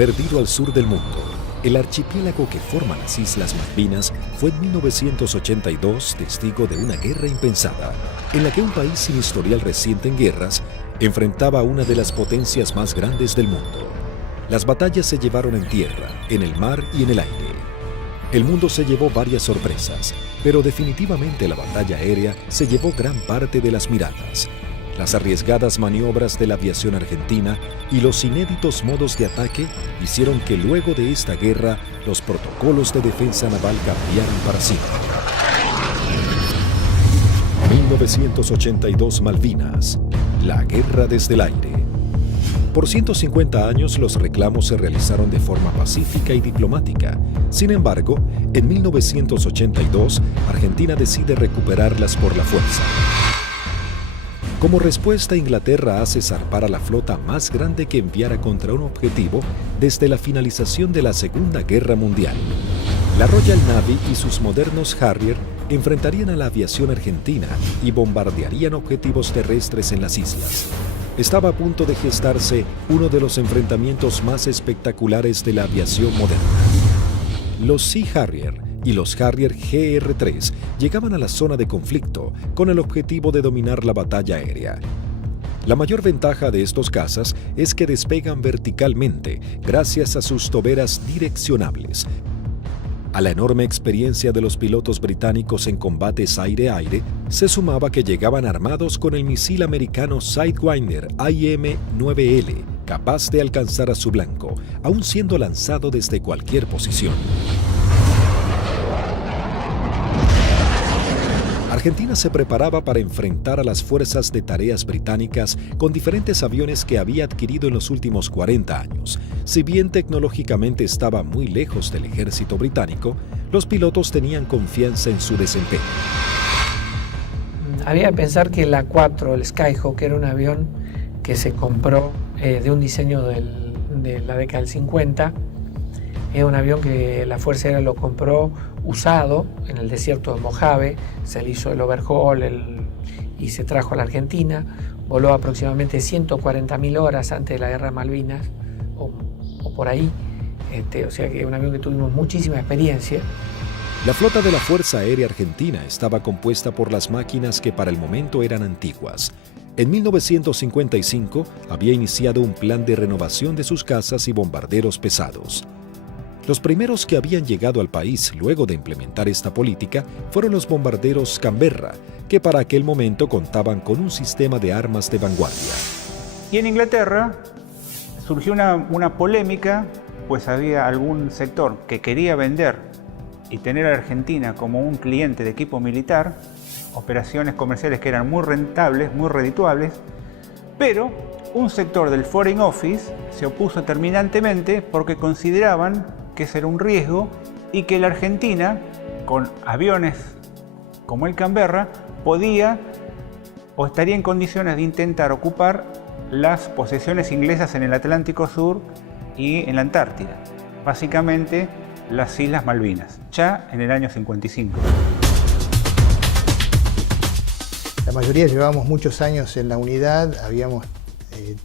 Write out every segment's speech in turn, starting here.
Perdido al sur del mundo, el archipiélago que forma las Islas Malvinas fue en 1982 testigo de una guerra impensada, en la que un país sin historial reciente en guerras enfrentaba a una de las potencias más grandes del mundo. Las batallas se llevaron en tierra, en el mar y en el aire. El mundo se llevó varias sorpresas, pero definitivamente la batalla aérea se llevó gran parte de las miradas. Las arriesgadas maniobras de la aviación argentina y los inéditos modos de ataque hicieron que luego de esta guerra los protocolos de defensa naval cambiaran para siempre. 1982 Malvinas, la guerra desde el aire. Por 150 años los reclamos se realizaron de forma pacífica y diplomática. Sin embargo, en 1982, Argentina decide recuperarlas por la fuerza. Como respuesta, Inglaterra hace zarpar a la flota más grande que enviara contra un objetivo desde la finalización de la Segunda Guerra Mundial. La Royal Navy y sus modernos Harrier enfrentarían a la aviación argentina y bombardearían objetivos terrestres en las islas. Estaba a punto de gestarse uno de los enfrentamientos más espectaculares de la aviación moderna. Los Sea Harrier y los Harrier GR-3 llegaban a la zona de conflicto con el objetivo de dominar la batalla aérea. La mayor ventaja de estos cazas es que despegan verticalmente gracias a sus toberas direccionables. A la enorme experiencia de los pilotos británicos en combates aire-aire, se sumaba que llegaban armados con el misil americano Sidewinder IM-9L, capaz de alcanzar a su blanco, aun siendo lanzado desde cualquier posición. Argentina se preparaba para enfrentar a las fuerzas de tareas británicas con diferentes aviones que había adquirido en los últimos 40 años. Si bien tecnológicamente estaba muy lejos del ejército británico, los pilotos tenían confianza en su desempeño. Había que pensar que el A4, el Skyhawk, era un avión que se compró de un diseño de la década del 50. Es un avión que la Fuerza Aérea lo compró usado en el desierto de Mojave, se le hizo el overhaul y se trajo a la Argentina. Voló aproximadamente 140.000 horas antes de la Guerra de Malvinas, o por ahí. O sea que es un avión que tuvimos muchísima experiencia. La flota de la Fuerza Aérea Argentina estaba compuesta por las máquinas que para el momento eran antiguas. En 1955 había iniciado un plan de renovación de sus cazas y bombarderos pesados. Los primeros que habían llegado al país luego de implementar esta política fueron los bombarderos Canberra, que para aquel momento contaban con un sistema de armas de vanguardia. Y en Inglaterra surgió una polémica, pues había algún sector que quería vender y tener a Argentina como un cliente de equipo militar, operaciones comerciales que eran muy rentables, muy redituables, pero un sector del Foreign Office se opuso terminantemente porque consideraban que ese era un riesgo y que la Argentina, con aviones como el Canberra, podía o estaría en condiciones de intentar ocupar las posesiones inglesas en el Atlántico Sur y en la Antártida, básicamente las Islas Malvinas, ya en el año 55. La mayoría llevábamos muchos años en la unidad, habíamos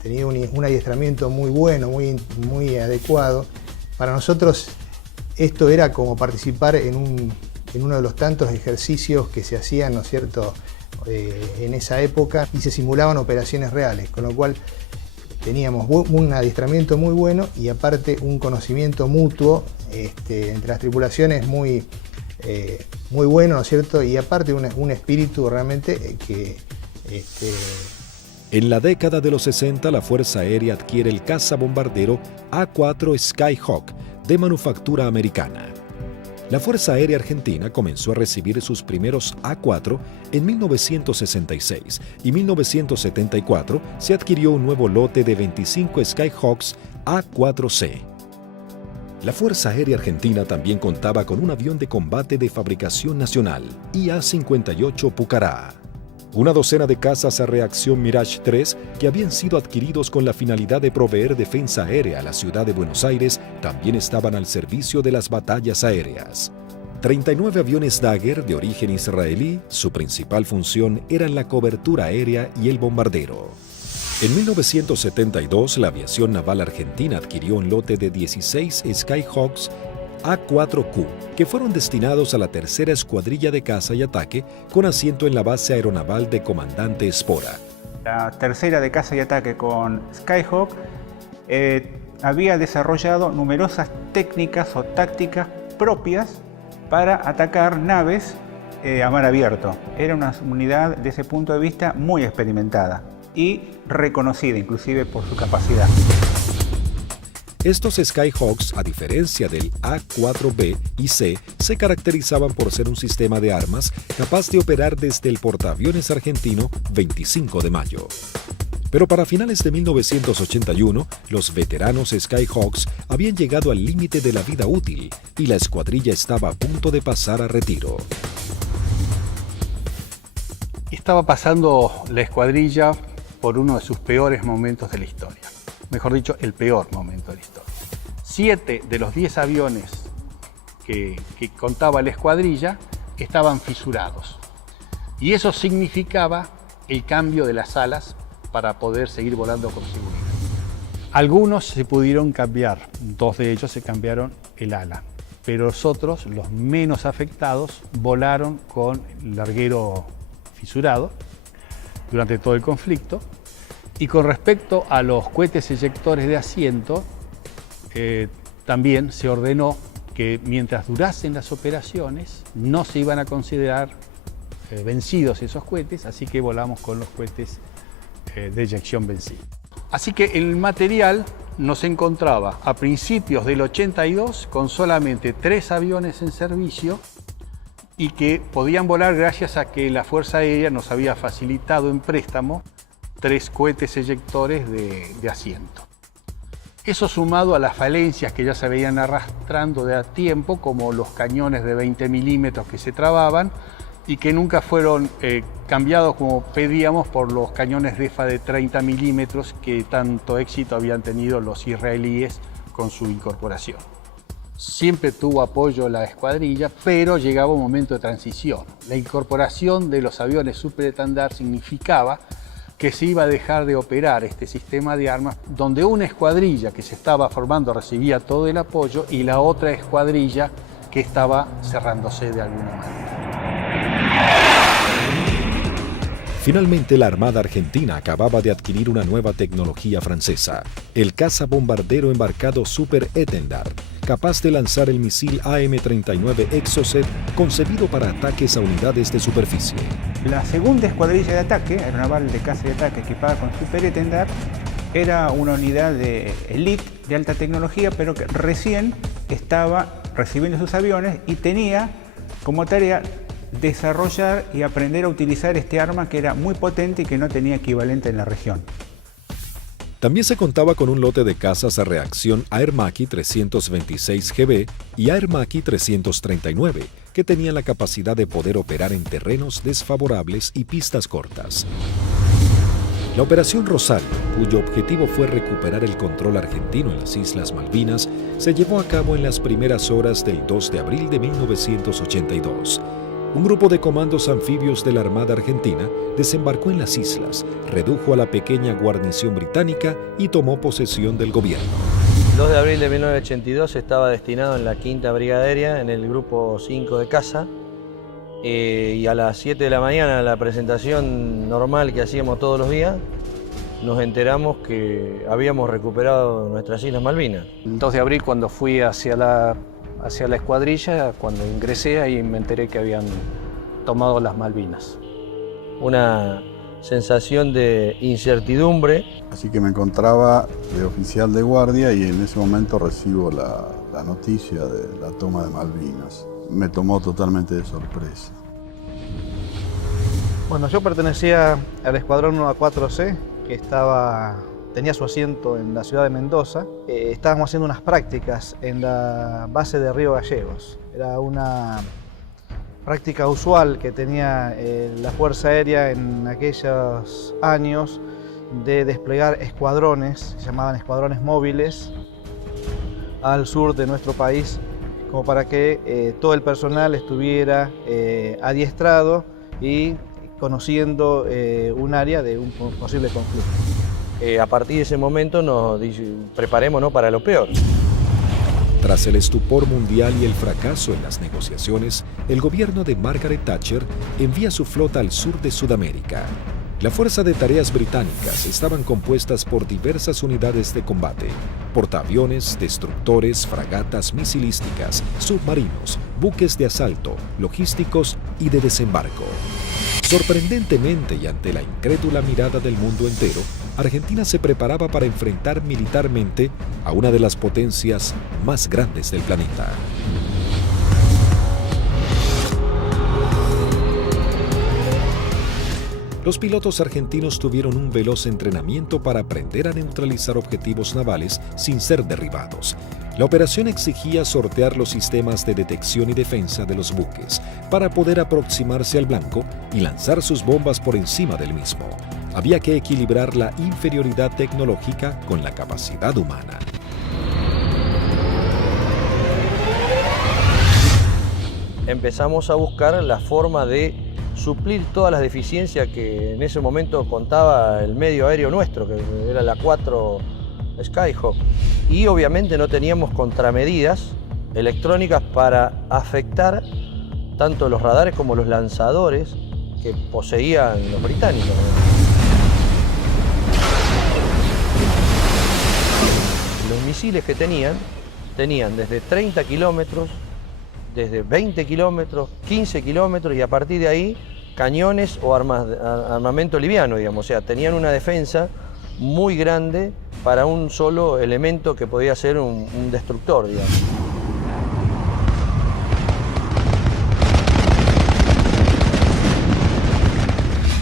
tenido un adiestramiento muy bueno, muy adecuado. Para nosotros esto era como participar en uno de los tantos ejercicios que se hacían, ¿no es cierto?, en esa época, y se simulaban operaciones reales, con lo cual teníamos un adiestramiento muy bueno y aparte un conocimiento mutuo entre las tripulaciones muy bueno, ¿no es cierto?, y aparte un espíritu realmente que... En la década de los 60, la Fuerza Aérea adquiere el cazabombardero A4 Skyhawk de manufactura americana. La Fuerza Aérea Argentina comenzó a recibir sus primeros A4 en 1966 y en 1974 se adquirió un nuevo lote de 25 Skyhawks A4C. La Fuerza Aérea Argentina también contaba con un avión de combate de fabricación nacional, IA-58 Pucará. Una docena de cazas a reacción Mirage 3 que habían sido adquiridos con la finalidad de proveer defensa aérea a la ciudad de Buenos Aires también estaban al servicio de las batallas aéreas. 39 aviones Dagger de origen israelí, su principal función era la cobertura aérea y el bombardero. En 1972, la aviación naval argentina adquirió un lote de 16 Skyhawks A4Q, que fueron destinados a la tercera escuadrilla de caza y ataque con asiento en la base aeronaval de Comandante Espora. La tercera de caza y ataque con Skyhawk había desarrollado numerosas técnicas o tácticas propias para atacar naves a mar abierto. Era una unidad desde ese punto de vista muy experimentada y reconocida inclusive por su capacidad. Estos Skyhawks, a diferencia del A4B y C, se caracterizaban por ser un sistema de armas capaz de operar desde el portaaviones argentino 25 de mayo. Pero para finales de 1981, los veteranos Skyhawks habían llegado al límite de la vida útil y la escuadrilla estaba a punto de pasar a retiro. Estaba pasando la escuadrilla por uno de sus peores momentos de la historia. Mejor dicho, el peor momento de la historia. 7 de los 10 aviones que contaba la escuadrilla estaban fisurados. Y eso significaba el cambio de las alas para poder seguir volando con seguridad. Algunos se pudieron cambiar, 2 de ellos se cambiaron el ala, pero los otros, los menos afectados, volaron con el larguero fisurado durante todo el conflicto. Y con respecto a los cohetes eyectores de asiento, también se ordenó que mientras durasen las operaciones no se iban a considerar vencidos esos cohetes, así que volamos con los cohetes de eyección vencida. Así que el material nos encontraba a principios del 82 con solamente 3 aviones en servicio y que podían volar gracias a que la Fuerza Aérea nos había facilitado en préstamo 3 cohetes eyectores de asiento. Eso sumado a las falencias que ya se veían arrastrando de a tiempo, como los cañones de 20 milímetros que se trababan y que nunca fueron cambiados como pedíamos por los cañones DEFA de 30 milímetros que tanto éxito habían tenido los israelíes con su incorporación. Siempre tuvo apoyo la escuadrilla, pero llegaba un momento de transición. La incorporación de los aviones superestandar significaba que se iba a dejar de operar este sistema de armas, donde una escuadrilla que se estaba formando recibía todo el apoyo y la otra escuadrilla que estaba cerrándose de alguna manera. Finalmente, la Armada Argentina acababa de adquirir una nueva tecnología francesa, el cazabombardero embarcado Super Étendard, capaz de lanzar el misil AM-39 Exocet concebido para ataques a unidades de superficie. La segunda escuadrilla de ataque, aeronaval de caza y ataque equipada con Super Étendard, era una unidad de elite de alta tecnología, pero que recién estaba recibiendo sus aviones y tenía como tarea desarrollar y aprender a utilizar este arma que era muy potente y que no tenía equivalente en la región. También se contaba con un lote de cazas a reacción Air Macchi 326GB y Air Macchi 339, que tenían la capacidad de poder operar en terrenos desfavorables y pistas cortas. La Operación Rosario, cuyo objetivo fue recuperar el control argentino en las Islas Malvinas, se llevó a cabo en las primeras horas del 2 de abril de 1982. Un grupo de comandos anfibios de la Armada Argentina desembarcó en las islas, redujo a la pequeña guarnición británica y tomó posesión del gobierno. El 2 de abril de 1982 estaba destinado en la 5ª Brigada Aérea, en el grupo 5 de caza, y a las 7 de la mañana, en la presentación normal que hacíamos todos los días, nos enteramos que habíamos recuperado nuestras Islas Malvinas. El 2 de abril, cuando fui hacia la escuadrilla, cuando ingresé, ahí me enteré que habían tomado las Malvinas. Una sensación de incertidumbre. Así que me encontraba de oficial de guardia y en ese momento recibo la noticia de la toma de Malvinas. Me tomó totalmente de sorpresa. Bueno, yo pertenecía al escuadrón 1A4C, que tenía su asiento en la ciudad de Mendoza. Estábamos haciendo unas prácticas en la base de Río Gallegos. Era una práctica usual que tenía la Fuerza Aérea en aquellos años de desplegar escuadrones, se llamaban escuadrones móviles, al sur de nuestro país, como para que todo el personal estuviera adiestrado y conociendo un área de un posible conflicto. A partir de ese momento nos preparémonos para lo peor. Tras el estupor mundial y el fracaso en las negociaciones, el gobierno de Margaret Thatcher envía su flota al sur de Sudamérica. La Fuerza de Tareas Británicas estaban compuestas por diversas unidades de combate, portaaviones, destructores, fragatas misilísticas, submarinos, buques de asalto, logísticos y de desembarco. Sorprendentemente y ante la incrédula mirada del mundo entero, Argentina se preparaba para enfrentar militarmente a una de las potencias más grandes del planeta. Los pilotos argentinos tuvieron un veloz entrenamiento para aprender a neutralizar objetivos navales sin ser derribados. La operación exigía sortear los sistemas de detección y defensa de los buques para poder aproximarse al blanco y lanzar sus bombas por encima del mismo. Había que equilibrar la inferioridad tecnológica con la capacidad humana. Empezamos a buscar la forma de suplir todas las deficiencias que en ese momento contaba el medio aéreo nuestro, que era la 4 Skyhawk. Y obviamente no teníamos contramedidas electrónicas para afectar tanto los radares como los lanzadores que poseían los británicos. Los misiles que tenían desde 30 kilómetros, desde 20 kilómetros, 15 kilómetros y a partir de ahí cañones o armamento liviano, digamos. O sea, tenían una defensa muy grande para un solo elemento que podía ser un destructor, digamos.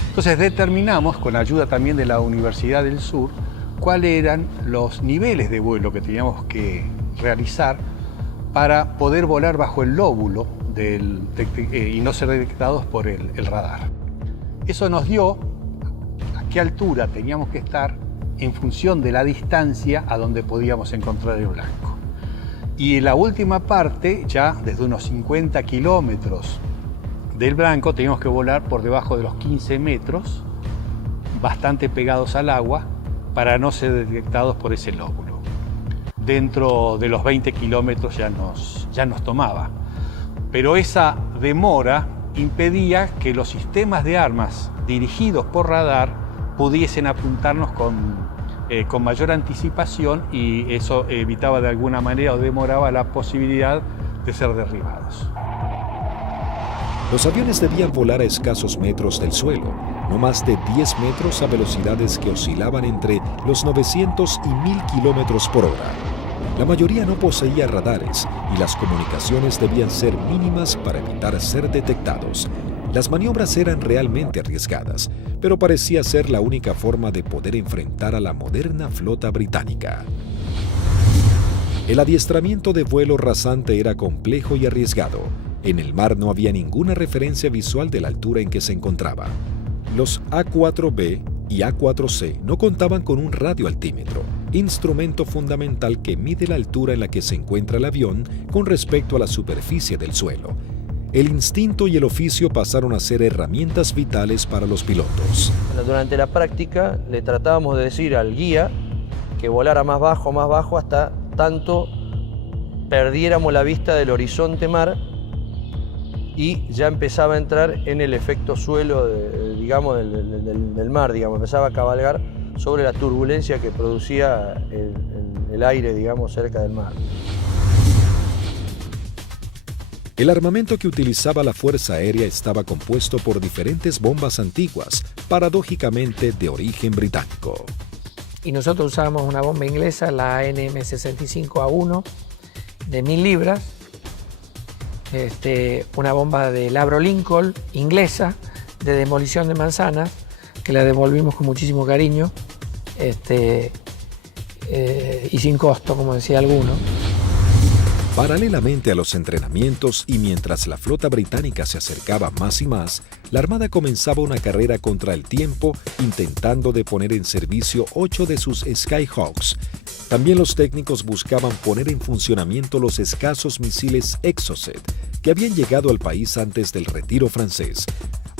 Entonces determinamos, con ayuda también de la Universidad del Sur, cuáles eran los niveles de vuelo que teníamos que realizar para poder volar bajo el lóbulo y no ser detectados por el radar. Eso nos dio a qué altura teníamos que estar en función de la distancia a donde podíamos encontrar el blanco. Y en la última parte, ya desde unos 50 kilómetros del blanco, teníamos que volar por debajo de los 15 metros, bastante pegados al agua, para no ser detectados por ese lóbulo. Dentro de los 20 kilómetros ya nos tomaba. Pero esa demora impedía que los sistemas de armas dirigidos por radar pudiesen apuntarnos con mayor anticipación y eso evitaba de alguna manera o demoraba la posibilidad de ser derribados. Los aviones debían volar a escasos metros del suelo, no más de 10 metros a velocidades que oscilaban entre los 900 y 1000 kilómetros por hora. La mayoría no poseía radares y las comunicaciones debían ser mínimas para evitar ser detectados. Las maniobras eran realmente arriesgadas, pero parecía ser la única forma de poder enfrentar a la moderna flota británica. El adiestramiento de vuelo rasante era complejo y arriesgado. En el mar no había ninguna referencia visual de la altura en que se encontraba. Los A4B y A4C no contaban con un radioaltímetro, instrumento fundamental que mide la altura en la que se encuentra el avión con respecto a la superficie del suelo. El instinto y el oficio pasaron a ser herramientas vitales para los pilotos. Durante la práctica le tratábamos de decir al guía que volara más bajo, hasta tanto perdiéramos la vista del horizonte mar y ya empezaba a entrar en el efecto suelo del mar, digamos, empezaba a cabalgar sobre la turbulencia que producía el aire, digamos, cerca del mar. El armamento que utilizaba la Fuerza Aérea estaba compuesto por diferentes bombas antiguas, paradójicamente de origen británico. Y nosotros usábamos una bomba inglesa, la ANM65A1, de 1000 libras, una bomba de Labro Lincoln, inglesa, de demolición de manzanas, que la devolvimos con muchísimo cariño y sin costo, como decía alguno. Paralelamente a los entrenamientos y mientras la flota británica se acercaba más y más, la Armada comenzaba una carrera contra el tiempo intentando de poner en servicio 8 de sus Skyhawks. También los técnicos buscaban poner en funcionamiento los escasos misiles Exocet que habían llegado al país antes del retiro francés.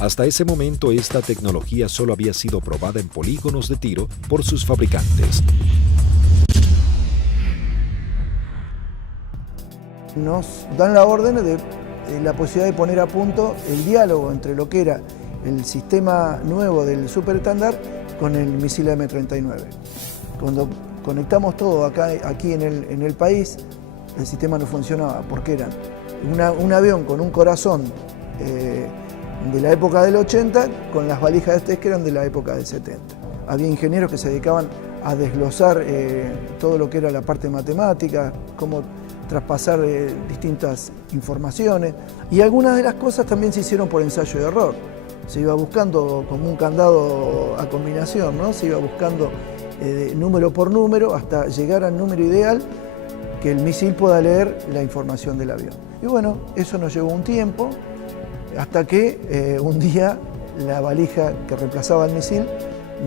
Hasta ese momento, esta tecnología solo había sido probada en polígonos de tiro por sus fabricantes. Nos dan la orden de la posibilidad de poner a punto el diálogo entre lo que era el sistema nuevo del super estándar con el misil M39. Cuando conectamos todo aquí en el país, el sistema no funcionaba porque era un avión con un corazón de la época del 80 con las valijas de test que eran de la época del 70. Había ingenieros que se dedicaban a desglosar todo lo que era la parte matemática, cómo traspasar distintas informaciones, y algunas de las cosas también se hicieron por ensayo y error. Se iba buscando como un candado a combinación, ¿no? Se iba buscando número por número hasta llegar al número ideal que el misil pueda leer la información del avión. Y bueno, eso nos llevó un tiempo, hasta que un día la valija que reemplazaba al misil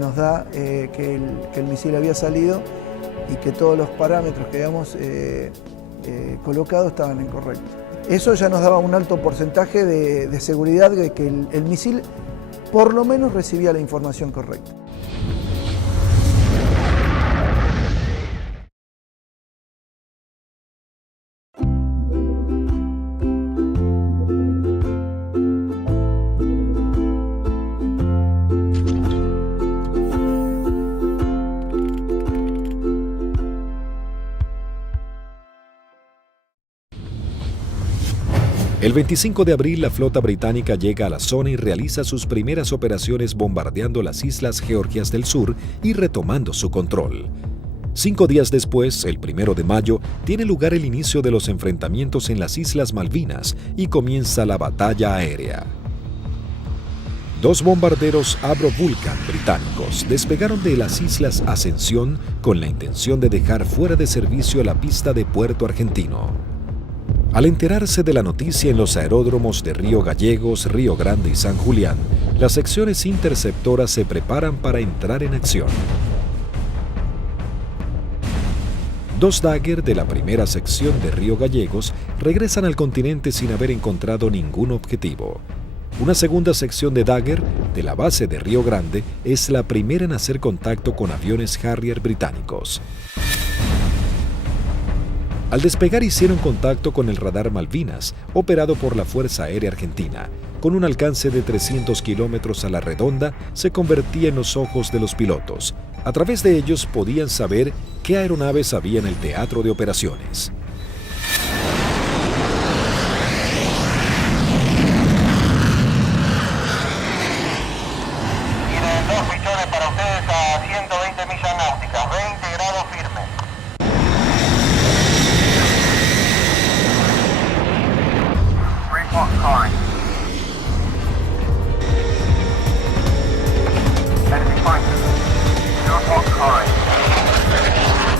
nos da que el misil había salido y que todos los parámetros que habíamos colocado estaban incorrectos. Eso ya nos daba un alto porcentaje de seguridad de que el misil por lo menos recibía la información correcta. El 25 de abril, la flota británica llega a la zona y realiza sus primeras operaciones bombardeando las Islas Georgias del Sur y retomando su control. 5 días después, el 1 de mayo, tiene lugar el inicio de los enfrentamientos en las Islas Malvinas y comienza la batalla aérea. 2 bombarderos Avro Vulcan británicos despegaron de las Islas Ascensión con la intención de dejar fuera de servicio la pista de Puerto Argentino. Al enterarse de la noticia en los aeródromos de Río Gallegos, Río Grande y San Julián, las secciones interceptoras se preparan para entrar en acción. 2 Dagger de la primera sección de Río Gallegos regresan al continente sin haber encontrado ningún objetivo. Una segunda sección de Dagger de la base de Río Grande es la primera en hacer contacto con aviones Harrier británicos. Al despegar hicieron contacto con el radar Malvinas, operado por la Fuerza Aérea Argentina. Con un alcance de 300 kilómetros a la redonda, se convertía en los ojos de los pilotos. A través de ellos podían saber qué aeronaves había en el teatro de operaciones. Tienen 2 pichones para ustedes a 120 millas náuticas, 20 grados firme.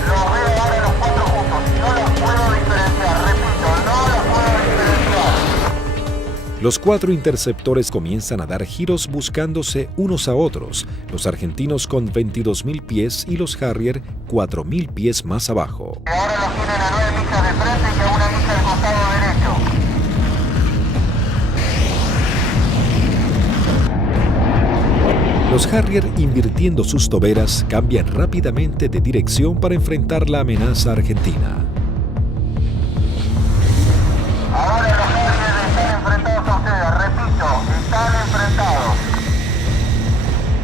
Los veo ahora los 4 juntos, no los puedo diferenciar, repito, no los puedo diferenciar. Los 4 interceptores comienzan a dar giros buscándose unos a otros, los argentinos con 22.000 pies y los Harrier 4.000 pies más abajo. Ahora los tienen a 9 millas de frente y a 1 milla al costado derecho. Los Harrier, invirtiendo sus toberas, cambian rápidamente de dirección para enfrentar la amenaza argentina. Ahora los Harrier están enfrentados a ustedes, repito, están enfrentados.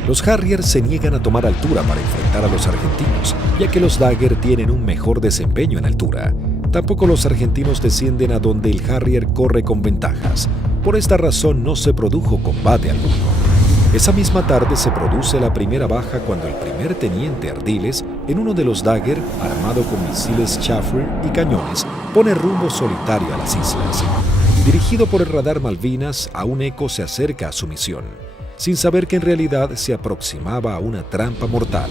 Los Harrier se niegan a tomar altura para enfrentar a los argentinos, ya que los Dagger tienen un mejor desempeño en altura. Tampoco los argentinos descienden a donde el Harrier corre con ventajas. Por esta razón no se produjo combate alguno. Esa misma tarde se produce la primera baja cuando el primer teniente Ardiles, en uno de los Dagger, armado con misiles Chaffir y cañones, pone rumbo solitario a las islas. Dirigido por el radar Malvinas, aún Eco se acerca a su misión, sin saber que en realidad se aproximaba a una trampa mortal.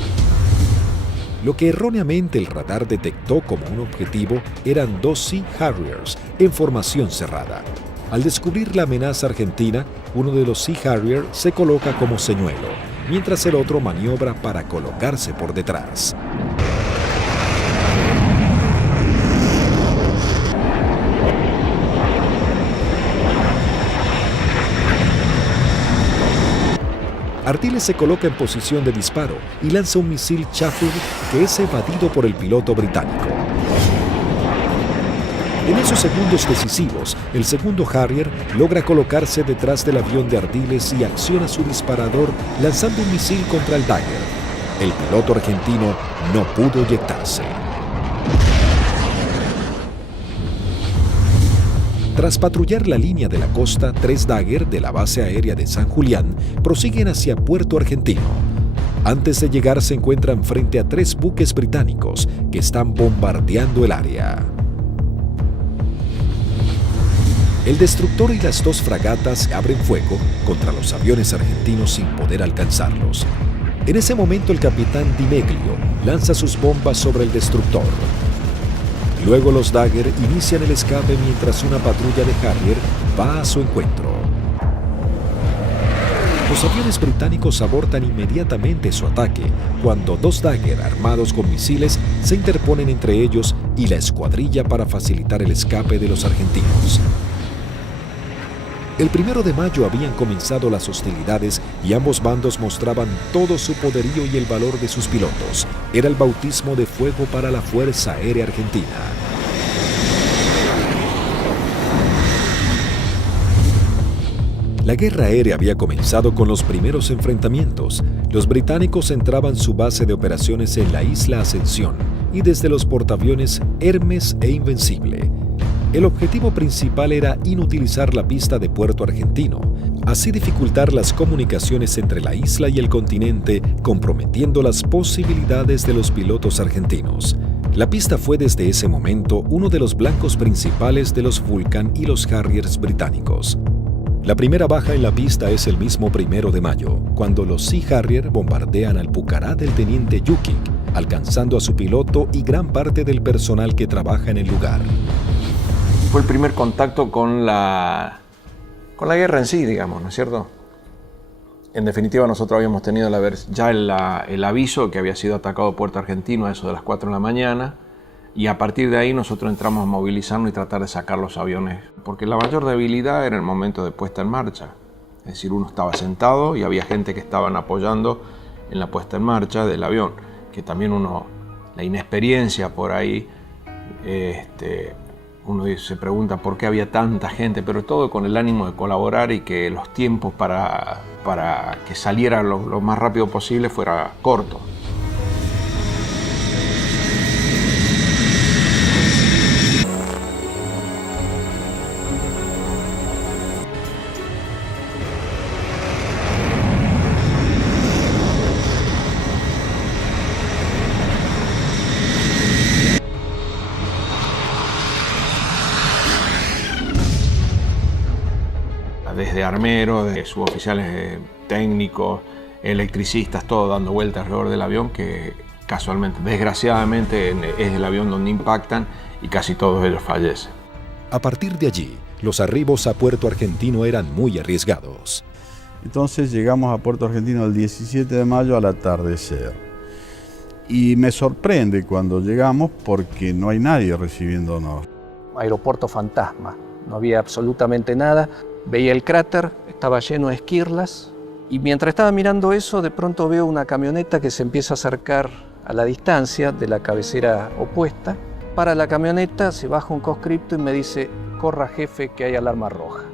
Lo que erróneamente el radar detectó como un objetivo eran 2 Sea Harriers en formación cerrada. Al descubrir la amenaza argentina, uno de los Sea Harrier se coloca como señuelo, mientras el otro maniobra para colocarse por detrás. Ardiles se coloca en posición de disparo y lanza un misil Chafford que es evadido por el piloto británico. En esos segundos decisivos, el segundo Harrier logra colocarse detrás del avión de Ardiles y acciona su disparador lanzando un misil contra el Dagger. El piloto argentino no pudo eyectarse. Tras patrullar la línea de la costa, 3 Dagger de la base aérea de San Julián prosiguen hacia Puerto Argentino. Antes de llegar se encuentran frente a 3 buques británicos que están bombardeando el área. El destructor y las 2 fragatas abren fuego contra los aviones argentinos sin poder alcanzarlos. En ese momento el capitán Di Meglio lanza sus bombas sobre el destructor. Luego los Dagger inician el escape mientras una patrulla de Harrier va a su encuentro. Los aviones británicos abortan inmediatamente su ataque cuando 2 Dagger armados con misiles se interponen entre ellos y la escuadrilla para facilitar el escape de los argentinos. El 1 de mayo habían comenzado las hostilidades y ambos bandos mostraban todo su poderío y el valor de sus pilotos. Era el bautismo de fuego para la Fuerza Aérea Argentina. La guerra aérea había comenzado con los primeros enfrentamientos. Los británicos entraban su base de operaciones en la isla Ascensión y desde los portaaviones Hermes e Invencible. El objetivo principal era inutilizar la pista de Puerto Argentino, así dificultar las comunicaciones entre la isla y el continente, comprometiendo las posibilidades de los pilotos argentinos. La pista fue desde ese momento uno de los blancos principales de los Vulcan y los Harriers británicos. La primera baja en la pista es el mismo 1 de mayo, cuando los Sea Harrier bombardean al Pucará del teniente Yukik, alcanzando a su piloto y gran parte del personal que trabaja en el lugar. Fue el primer contacto con la guerra en sí, digamos, ¿no es cierto? En definitiva, nosotros habíamos tenido ya el aviso que había sido atacado Puerto Argentino a eso de las 4 de la mañana, y a partir de ahí nosotros entramos a movilizarnos y tratar de sacar los aviones, porque la mayor debilidad era el momento de puesta en marcha. Es decir, uno estaba sentado y había gente que estaban apoyando en la puesta en marcha del avión, que también la inexperiencia por ahí, uno se pregunta por qué había tanta gente, pero todo con el ánimo de colaborar y que los tiempos para que saliera lo más rápido posible fuera corto. Desde armeros, de suboficiales técnicos, electricistas, todo dando vueltas alrededor del avión, que casualmente, desgraciadamente, es el avión donde impactan y casi todos ellos fallecen. A partir de allí, los arribos a Puerto Argentino eran muy arriesgados. Entonces llegamos a Puerto Argentino el 17 de mayo al atardecer. Y me sorprende cuando llegamos porque no hay nadie recibiéndonos. Aeropuerto fantasma, no había absolutamente nada. Veía el cráter, estaba lleno de esquirlas, y mientras estaba mirando eso, de pronto veo una camioneta que se empieza a acercar a la distancia de la cabecera opuesta. Para la camioneta, se baja un conscripto y me dice: corra jefe, que hay alarma roja.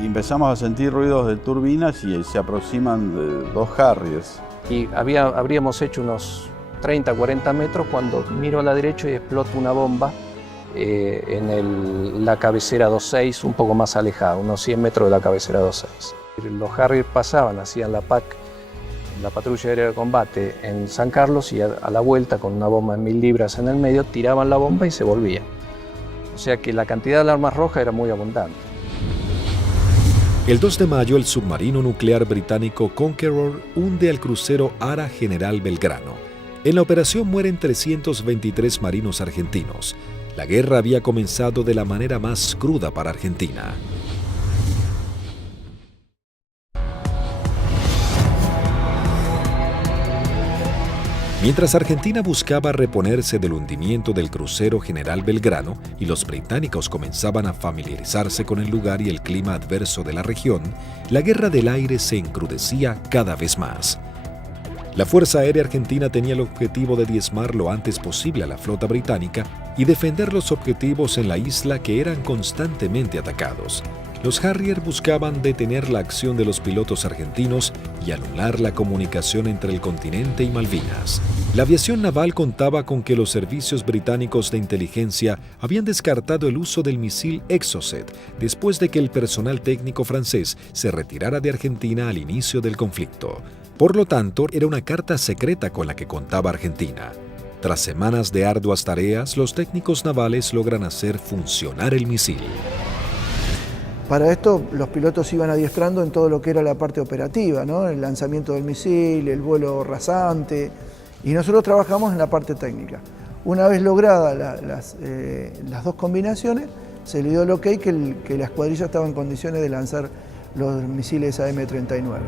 Y empezamos a sentir ruidos de turbinas y se aproximan 2 Harriers. Y habríamos hecho unos 30, 40 metros cuando miro a la derecha y explota una bomba en la cabecera 26, un poco más alejada, unos 100 metros de la cabecera 26. Los Harrier pasaban, hacían la PAC, la patrulla aérea de combate en San Carlos, y a la vuelta con una bomba de 1000 libras en el medio, tiraban la bomba y se volvían. O sea que la cantidad de alarmas rojas era muy abundante. El 2 de mayo, el submarino nuclear británico Conqueror hunde al crucero Ara General Belgrano. En la operación mueren 323 marinos argentinos. La guerra había comenzado de la manera más cruda para Argentina. Mientras Argentina buscaba reponerse del hundimiento del crucero General Belgrano y los británicos comenzaban a familiarizarse con el lugar y el clima adverso de la región, la guerra del aire se encrudecía cada vez más. La Fuerza Aérea Argentina tenía el objetivo de diezmar lo antes posible a la flota británica y defender los objetivos en la isla que eran constantemente atacados. Los Harrier buscaban detener la acción de los pilotos argentinos y anular la comunicación entre el continente y Malvinas. La aviación naval contaba con que los servicios británicos de inteligencia habían descartado el uso del misil Exocet después de que el personal técnico francés se retirara de Argentina al inicio del conflicto. Por lo tanto, era una carta secreta con la que contaba Argentina. Tras semanas de arduas tareas, los técnicos navales logran hacer funcionar el misil. Para esto, los pilotos iban adiestrando en todo lo que era la parte operativa, ¿no? El lanzamiento del misil, el vuelo rasante, y nosotros trabajamos en la parte técnica. Una vez logradas las dos combinaciones, se le dio el ok que la escuadrilla estaba en condiciones de lanzar los misiles AM-39.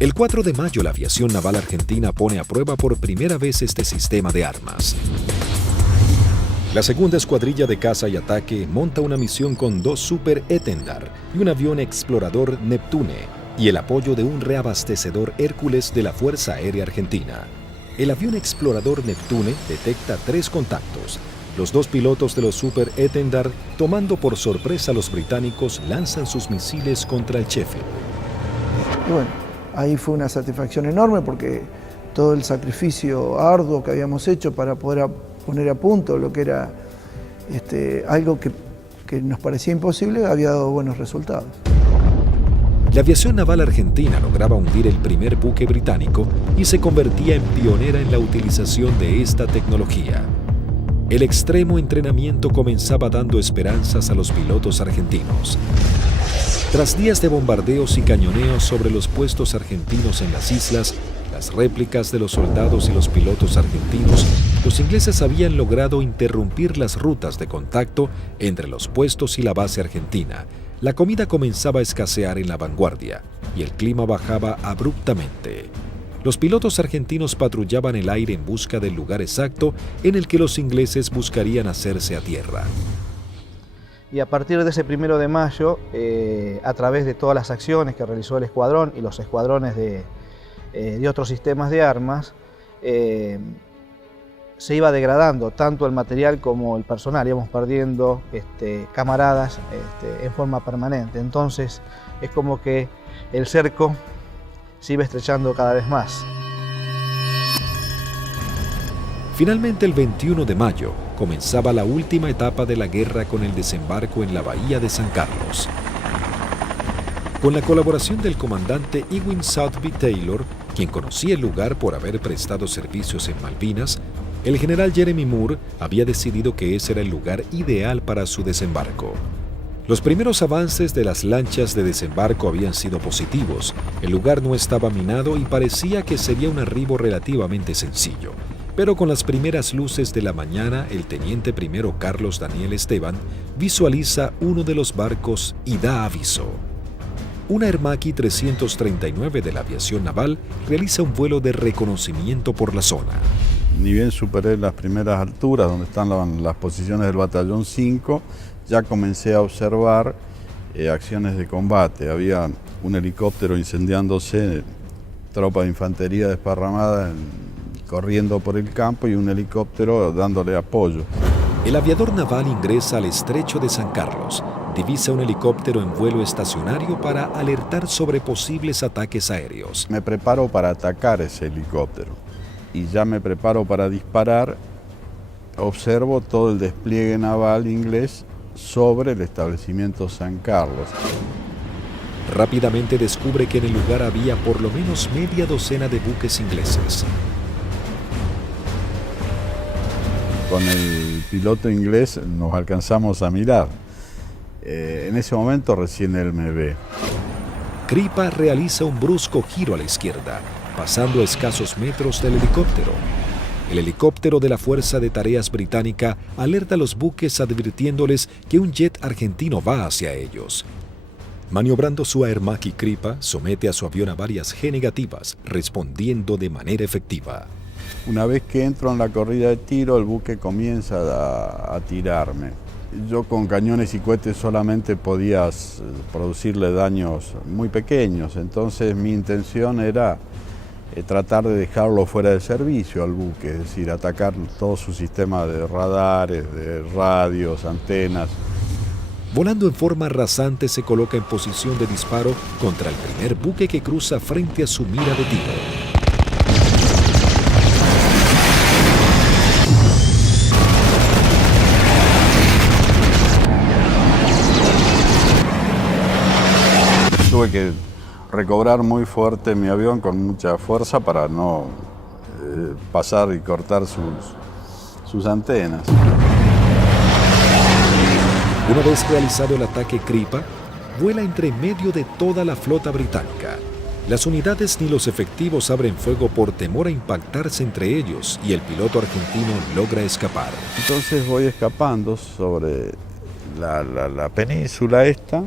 El 4 de mayo, la aviación naval argentina pone a prueba por primera vez este sistema de armas. La segunda escuadrilla de caza y ataque monta una misión con 2 Super Etendard y un avión explorador Neptune y el apoyo de un reabastecedor Hércules de la Fuerza Aérea Argentina. El avión explorador Neptune detecta 3 contactos. Los 2 pilotos de los Super Etendard, tomando por sorpresa a los británicos, lanzan sus misiles contra el Sheffield. Y bueno, ahí fue una satisfacción enorme porque todo el sacrificio arduo que habíamos hecho para poder poner a punto lo que era algo que nos parecía imposible, había dado buenos resultados. La aviación naval argentina lograba hundir el primer buque británico y se convertía en pionera en la utilización de esta tecnología. El extremo entrenamiento comenzaba dando esperanzas a los pilotos argentinos. Tras días de bombardeos y cañoneos sobre los puestos argentinos en las islas, las réplicas de los soldados y los pilotos argentinos, los ingleses habían logrado interrumpir las rutas de contacto entre los puestos y la base argentina. La comida comenzaba a escasear en la vanguardia y el clima bajaba abruptamente. Los pilotos argentinos patrullaban el aire en busca del lugar exacto en el que los ingleses buscarían hacerse a tierra. Y a partir de ese 1 de mayo, a través de todas las acciones que realizó el escuadrón y los escuadrones de otros sistemas de armas, se iba degradando tanto el material como el personal, íbamos perdiendo camaradas en forma permanente. Entonces es como que el cerco se iba estrechando cada vez más. Finalmente, el 21 de mayo, comenzaba la última etapa de la guerra con el desembarco en la bahía de San Carlos. Con la colaboración del comandante Ewing Southby Taylor, quien conocía el lugar por haber prestado servicios en Malvinas, el general Jeremy Moore había decidido que ese era el lugar ideal para su desembarco. Los primeros avances de las lanchas de desembarco habían sido positivos. El lugar no estaba minado y parecía que sería un arribo relativamente sencillo. Pero con las primeras luces de la mañana, el teniente primero Carlos Daniel Esteban visualiza uno de los barcos y da aviso. Una Hermaki 339 de la aviación naval realiza un vuelo de reconocimiento por la zona. Ni bien superé las primeras alturas donde están las posiciones del batallón 5, ya comencé a observar acciones de combate. Había un helicóptero incendiándose, tropa de infantería desparramada corriendo por el campo y un helicóptero dándole apoyo. El aviador naval ingresa al estrecho de San Carlos, divisa un helicóptero en vuelo estacionario para alertar sobre posibles ataques aéreos. Me preparo para atacar ese helicóptero y ya me preparo para disparar. Observo todo el despliegue naval inglés sobre el establecimiento San Carlos. Rápidamente descubre que en el lugar había por lo menos media docena de buques ingleses. Con el piloto inglés nos alcanzamos a mirar. En ese momento recién él me ve. Kripa realiza un brusco giro a la izquierda, pasando a escasos metros del helicóptero. El helicóptero de la Fuerza de Tareas Británica alerta a los buques advirtiéndoles que un jet argentino va hacia ellos. Maniobrando su Aermacchi Kripa, somete a su avión a varias G negativas, respondiendo de manera efectiva. Una vez que entro en la corrida de tiro, el buque comienza a tirarme. Yo con cañones y cohetes solamente podía producirle daños muy pequeños, entonces mi intención era tratar de dejarlo fuera de servicio al buque, es decir, atacar todo su sistema de radares, de radios, antenas. Volando en forma rasante, se coloca en posición de disparo contra el primer buque que cruza frente a su mira de tiro. Tuve que recobrar muy fuerte mi avión con mucha fuerza para no pasar y cortar sus antenas. Una vez realizado el ataque Kripa, vuela entre medio de toda la flota británica. Las unidades ni los efectivos abren fuego por temor a impactarse entre ellos y el piloto argentino logra escapar. Entonces voy escapando sobre la península esta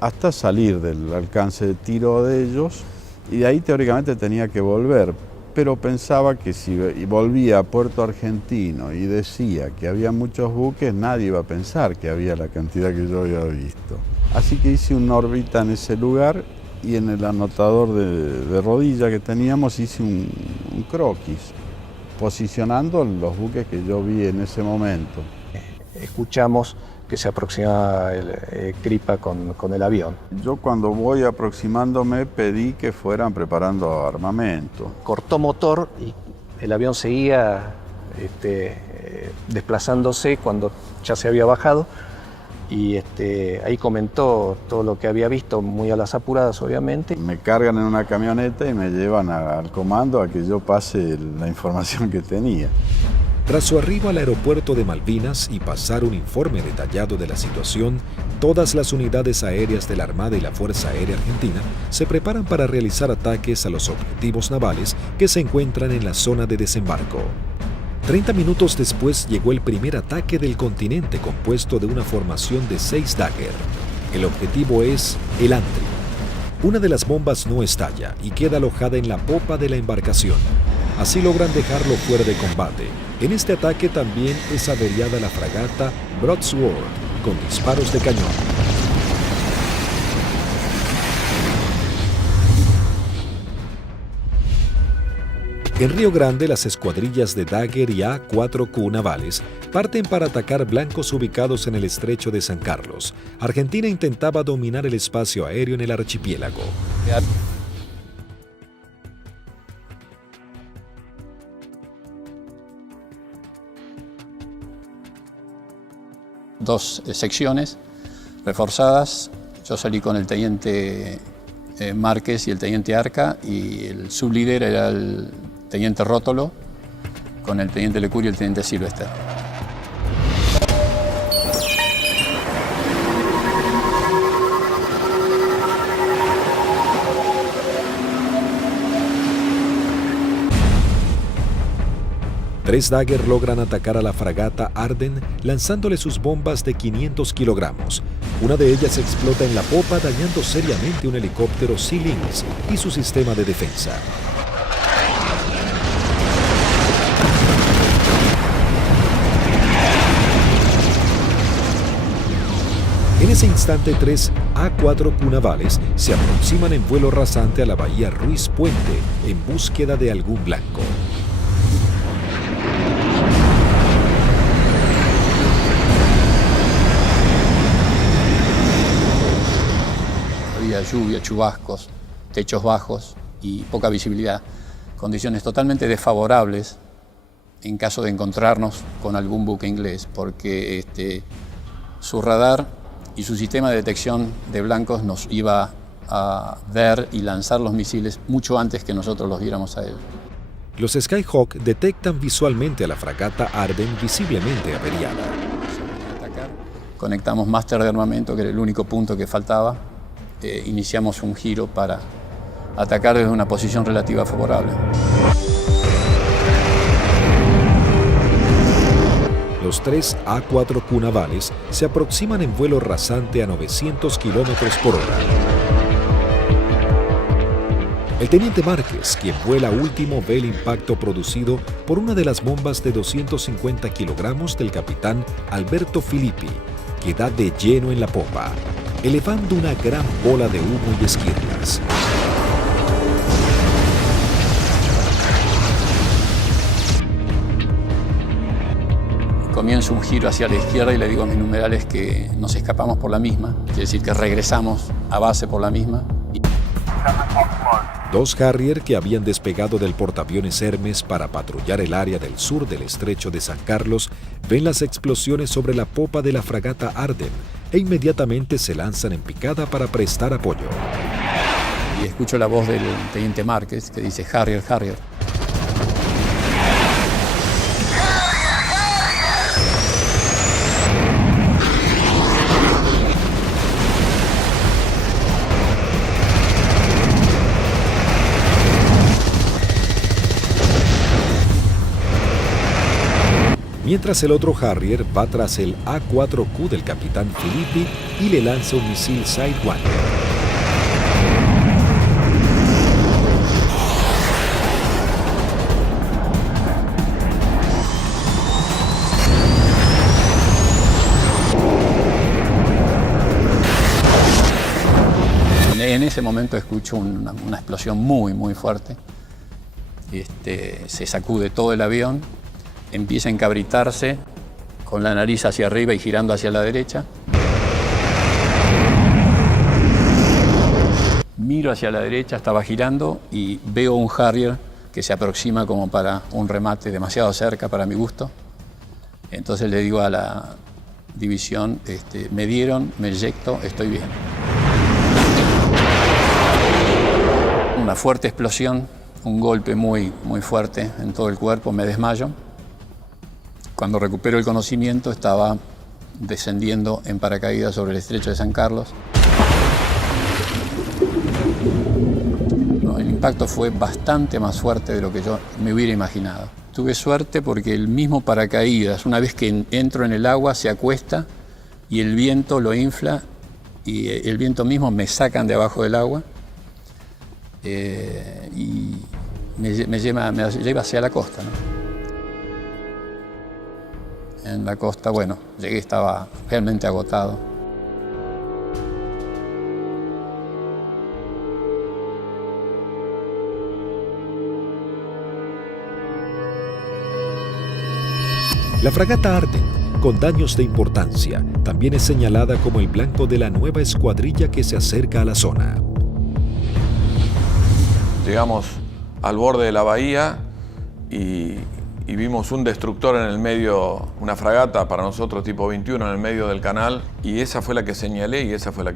hasta salir del alcance de tiro de ellos y de ahí teóricamente tenía que volver. Pero pensaba que si volvía a Puerto Argentino y decía que había muchos buques, nadie iba a pensar que había la cantidad que yo había visto. Así que hice una órbita en ese lugar y en el anotador de rodilla que teníamos hice un croquis, posicionando los buques que yo vi en ese momento. Escuchamos que se aproximaba el Kripa con el avión. Yo cuando voy aproximándome pedí que fueran preparando armamento. Cortó motor y el avión seguía desplazándose cuando ya se había bajado y ahí comentó todo lo que había visto, muy a las apuradas obviamente. Me cargan en una camioneta y me llevan al comando a que yo pase la información que tenía. Tras su arribo al aeropuerto de Malvinas y pasar un informe detallado de la situación, todas las unidades aéreas de la Armada y la Fuerza Aérea Argentina se preparan para realizar ataques a los objetivos navales que se encuentran en la zona de desembarco. 30 minutos después llegó el primer ataque del continente compuesto de una formación de 6 Dagger. El objetivo es el Antrim. Una de las bombas no estalla y queda alojada en la popa de la embarcación. Así logran dejarlo fuera de combate. En este ataque también es averiada la fragata Broadsword con disparos de cañón. En Río Grande, las escuadrillas de Dagger y A-4Q navales parten para atacar blancos ubicados en el estrecho de San Carlos. Argentina intentaba dominar el espacio aéreo en el archipiélago. Dos secciones reforzadas. Yo salí con el teniente Márquez y el teniente Arca y el sublíder era el teniente Rótolo con el teniente Lecuri y el teniente Silvester. Tres Dagger logran atacar a la fragata Arden lanzándole sus bombas de 500 kilogramos. Una de ellas explota en la popa dañando seriamente un helicóptero Sea Lynx y su sistema de defensa. En ese instante, 3 A-4Q navales se aproximan en vuelo rasante a la bahía Ruiz Puente en búsqueda de algún blanco. Había lluvia, chubascos, techos bajos y poca visibilidad, condiciones totalmente desfavorables en caso de encontrarnos con algún buque inglés, porque su radar y su sistema de detección de blancos nos iba a ver y lanzar los misiles mucho antes que nosotros los viéramos a él. Los Skyhawk detectan visualmente a la fragata Arden visiblemente averiada. Conectamos máster de armamento, que era el único punto que faltaba. Iniciamos un giro para atacar desde una posición relativa favorable. Los Los 3 A4Q navales se aproximan en vuelo rasante a 900 kilómetros por hora. El teniente Márquez, quien vuela último, ve el impacto producido por una de las bombas de 250 kilogramos del capitán Alberto Filippi, que da de lleno en la popa, elevando una gran bola de humo y esquirlas. Comienzo un giro hacia la izquierda y le digo a mis numerales que nos escapamos por la misma, quiere decir que regresamos a base por la misma. 2 Harrier que habían despegado del portaaviones Hermes para patrullar el área del sur del estrecho de San Carlos ven las explosiones sobre la popa de la fragata Arden e inmediatamente se lanzan en picada para prestar apoyo. Y escucho la voz del teniente Márquez que dice Harrier, Harrier. Mientras el otro Harrier va tras el A4Q del capitán Filippi y le lanza un misil Sidewinder. En ese momento escucho una explosión muy fuerte. Se sacude todo el avión, empieza a encabritarse con la nariz hacia arriba y girando hacia la derecha. Miro hacia la derecha, estaba girando y veo un Harrier que se aproxima como para un remate demasiado cerca para mi gusto. Entonces le digo a la división, me dieron, me eyecto, estoy bien. Una fuerte explosión, un golpe muy fuerte en todo el cuerpo, me desmayo. Cuando recupero el conocimiento estaba descendiendo en paracaídas sobre el estrecho de San Carlos. El impacto fue bastante más fuerte de lo que yo me hubiera imaginado. Tuve suerte porque el mismo paracaídas, una vez que entro en el agua, se acuesta y el viento lo infla y el viento mismo me sacan de abajo del agua y me lleva hacia la costa, ¿no? En la costa, bueno, llegué, estaba realmente agotado. La fragata Arden, con daños de importancia, también es señalada como el blanco de la nueva escuadrilla que se acerca a la zona. Llegamos al borde de la bahía y vimos un destructor en el medio, una fragata para nosotros tipo 21 en el medio del canal, y esa fue la que señalé y esa fue la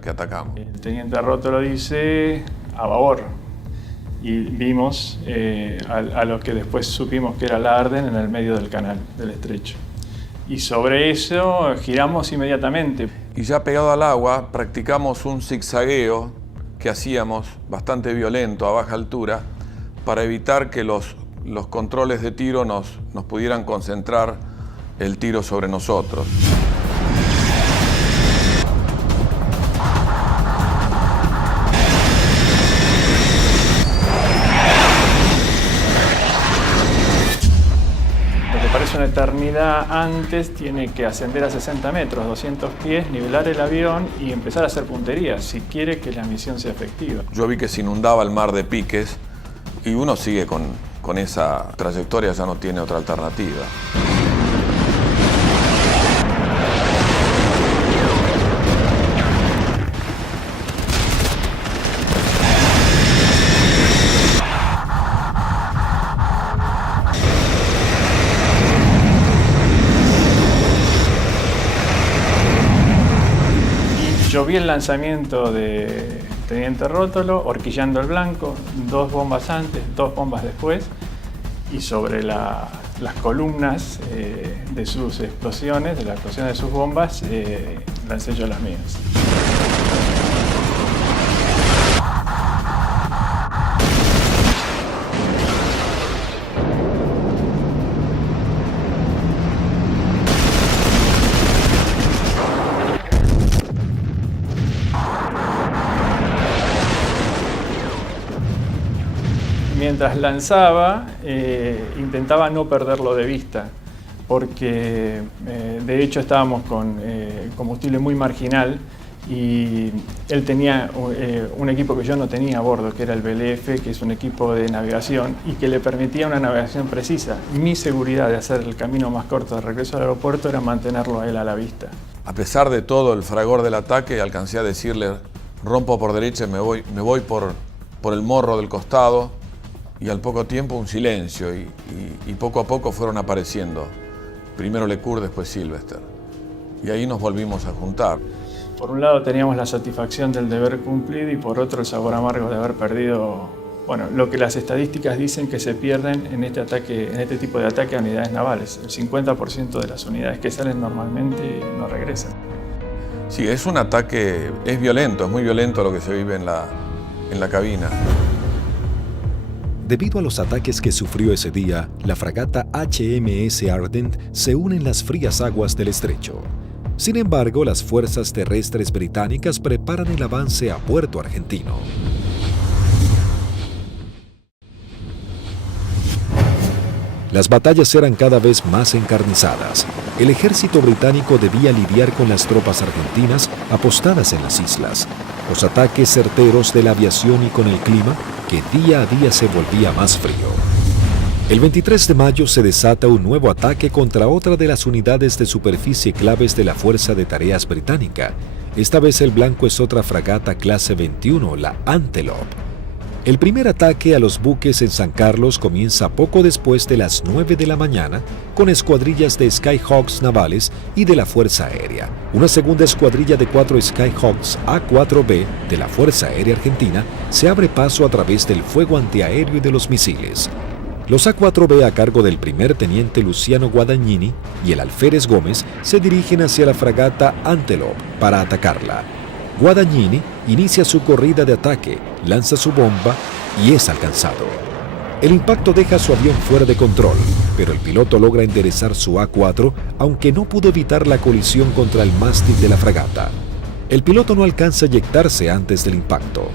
que atacamos. El teniente Rótolo dice a babor y vimos a lo que después supimos que era la Arden en el medio del canal, del estrecho. Y sobre eso giramos inmediatamente. Y ya pegado al agua practicamos un zigzagueo que hacíamos bastante violento a baja altura para evitar que los controles de tiro nos pudieran concentrar el tiro sobre nosotros. Lo que parece una eternidad antes tiene que ascender a 60 metros, 200 pies, nivelar el avión y empezar a hacer puntería si quiere que la misión sea efectiva. Yo vi que se inundaba el mar de piques y uno sigue con esa trayectoria, ya no tiene otra alternativa. Yo vi el lanzamiento de teniente Rótolo, horquillando el blanco, 2 bombas antes, 2 bombas después, y sobre las columnas de sus explosiones, de la explosión de sus bombas, lancé yo las mías. mientras lanzaba, intentaba no perderlo de vista, porque de hecho estábamos con combustible muy marginal y él tenía un equipo que yo no tenía a bordo, que era el BLF, que es un equipo de navegación y que le permitía una navegación precisa. Mi seguridad de hacer el camino más corto de regreso al aeropuerto era mantenerlo a él a la vista. A pesar de todo el fragor del ataque, alcancé a decirle: rompo por derecha y me voy por el morro del costado, y al poco tiempo un silencio y poco a poco fueron apareciendo. Primero Lecour, después Sylvester. Y ahí nos volvimos a juntar. Por un lado teníamos la satisfacción del deber cumplido y por otro el sabor amargo de haber perdido, bueno, lo que las estadísticas dicen que se pierden en este tipo de ataque a unidades navales. El 50% de las unidades que salen normalmente no regresan. Sí, es un ataque, es violento, es muy violento lo que se vive en la cabina. Debido a los ataques que sufrió ese día, la fragata HMS Ardent se une en las frías aguas del estrecho. Sin embargo, las fuerzas terrestres británicas preparan el avance a Puerto Argentino. Las batallas eran cada vez más encarnizadas. El ejército británico debía lidiar con las tropas argentinas apostadas en las islas, los ataques certeros de la aviación y con el clima que día a día se volvía más frío. El 23 de mayo se desata un nuevo ataque contra otra de las unidades de superficie claves de la Fuerza de Tareas británica. Esta vez el blanco es otra fragata clase 21, la Antelope. El primer ataque a los buques en San Carlos comienza poco después de las 9 de la mañana con escuadrillas de Skyhawks navales y de la Fuerza Aérea. Una segunda escuadrilla de 4 Skyhawks A4B de la Fuerza Aérea Argentina se abre paso a través del fuego antiaéreo y de los misiles. Los A4B a cargo del primer teniente Luciano Guadagnini y el alférez Gómez se dirigen hacia la fragata Antelope para atacarla. Guadagnini inicia su corrida de ataque, lanza su bomba y es alcanzado. El impacto deja su avión fuera de control, pero el piloto logra enderezar su A4, aunque no pudo evitar la colisión contra el mástil de la fragata. El piloto no alcanza a eyectarse antes del impacto.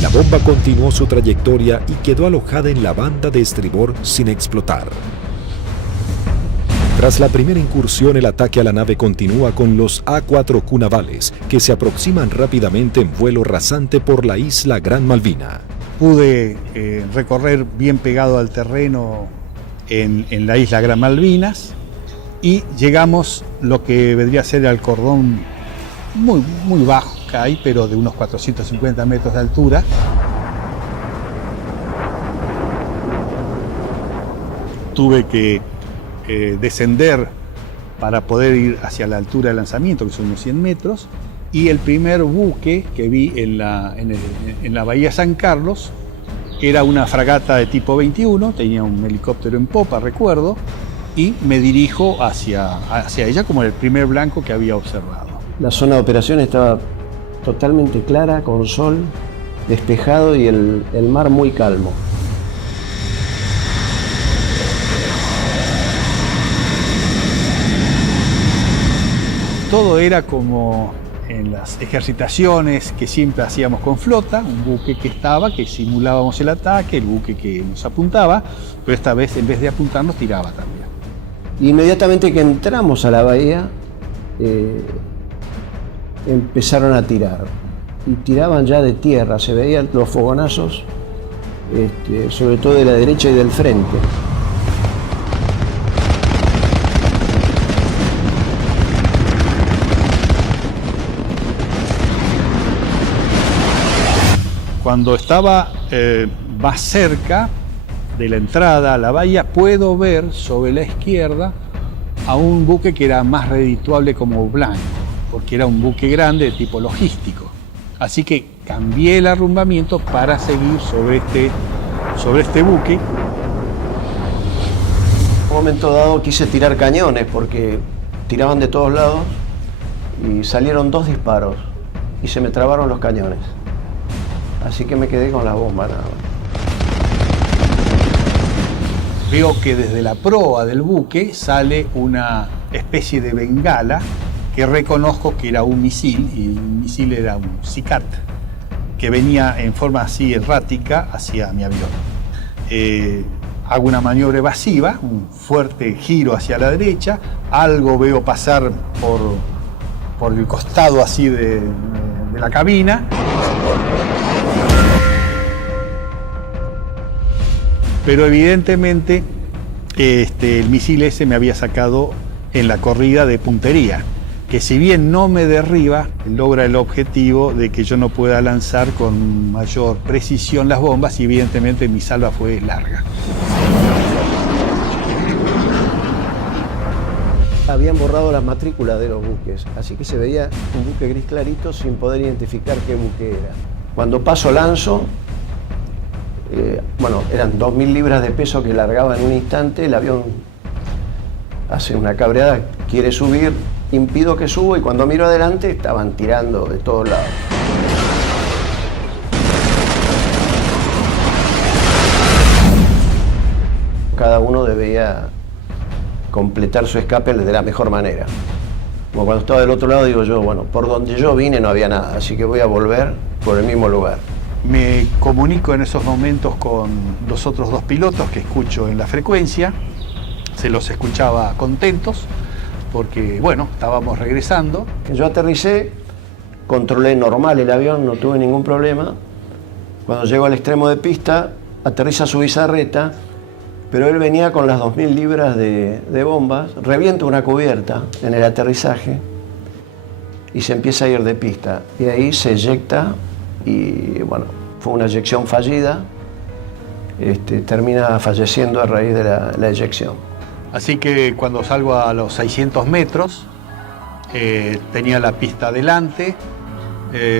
La bomba continuó su trayectoria y quedó alojada en la banda de estribor sin explotar. Tras la primera incursión, el ataque a la nave continúa con los A4Q navales, que se aproximan rápidamente en vuelo rasante por la isla Gran Malvina. Pude recorrer bien pegado al terreno en la isla Gran Malvinas y llegamos lo que vendría a ser al cordón muy bajo que hay, pero de unos 450 metros de altura. Tuve que descender para poder ir hacia la altura de lanzamiento, que son unos 100 metros, y el primer buque que vi en la bahía San Carlos era una fragata de tipo 21, tenía un helicóptero en popa, recuerdo, y me dirijo hacia ella como el primer blanco que había observado. La zona de operación estaba totalmente clara, con sol, despejado y el mar muy calmo. Todo era como en las ejercitaciones que siempre hacíamos con flota, un buque que simulábamos el ataque, el buque que nos apuntaba, pero esta vez en vez de apuntarnos tiraba también. Inmediatamente que entramos a la bahía, empezaron a tirar y tiraban ya de tierra, se veían los fogonazos, sobre todo de la derecha y del frente. Cuando estaba más cerca de la entrada a la bahía, puedo ver sobre la izquierda a un buque que era más redituable como blanco, porque era un buque grande de tipo logístico. Así que cambié el arrumbamiento para seguir sobre este buque. En un momento dado quise tirar cañones porque tiraban de todos lados y salieron 2 disparos y se me trabaron los cañones. Así que me quedé con la bomba nada más. veo que desde la proa del buque sale una especie de bengala que reconozco que era un misil, y el misil era un SICAT, que venía en forma así errática hacia mi avión. Hago una maniobra evasiva, un fuerte giro hacia la derecha, algo veo pasar por el costado así de la cabina. Pero evidentemente el misil ese me había sacado en la corrida de puntería, que si bien no me derriba, logra el objetivo de que yo no pueda lanzar con mayor precisión las bombas, y evidentemente mi salva fue larga. Habían borrado las matrículas de los buques, así que se veía un buque gris clarito sin poder identificar qué buque era. Cuando paso lanzo, eran 2.000 libras de peso que largaba en un instante, el avión hace una cabreada, quiere subir, impido que subo, y cuando miro adelante estaban tirando de todos lados. Cada uno debía completar su escape de la mejor manera. Como cuando estaba del otro lado, digo yo, bueno, por donde yo vine no había nada, así que voy a volver por el mismo lugar. Me comunico en esos momentos con los otros dos pilotos que escucho en la frecuencia. Se los escuchaba contentos porque, bueno, estábamos regresando. Yo aterricé, controlé normal el avión, no tuve ningún problema. Cuando llego al extremo de pista, aterriza su bizarreta, pero él venía con las 2.000 libras de bombas, revienta una cubierta en el aterrizaje y se empieza a ir de pista. Y ahí se eyecta y, bueno, fue una eyección fallida. Termina falleciendo a raíz de la eyección. Así que cuando salgo a los 600 metros, tenía la pista adelante,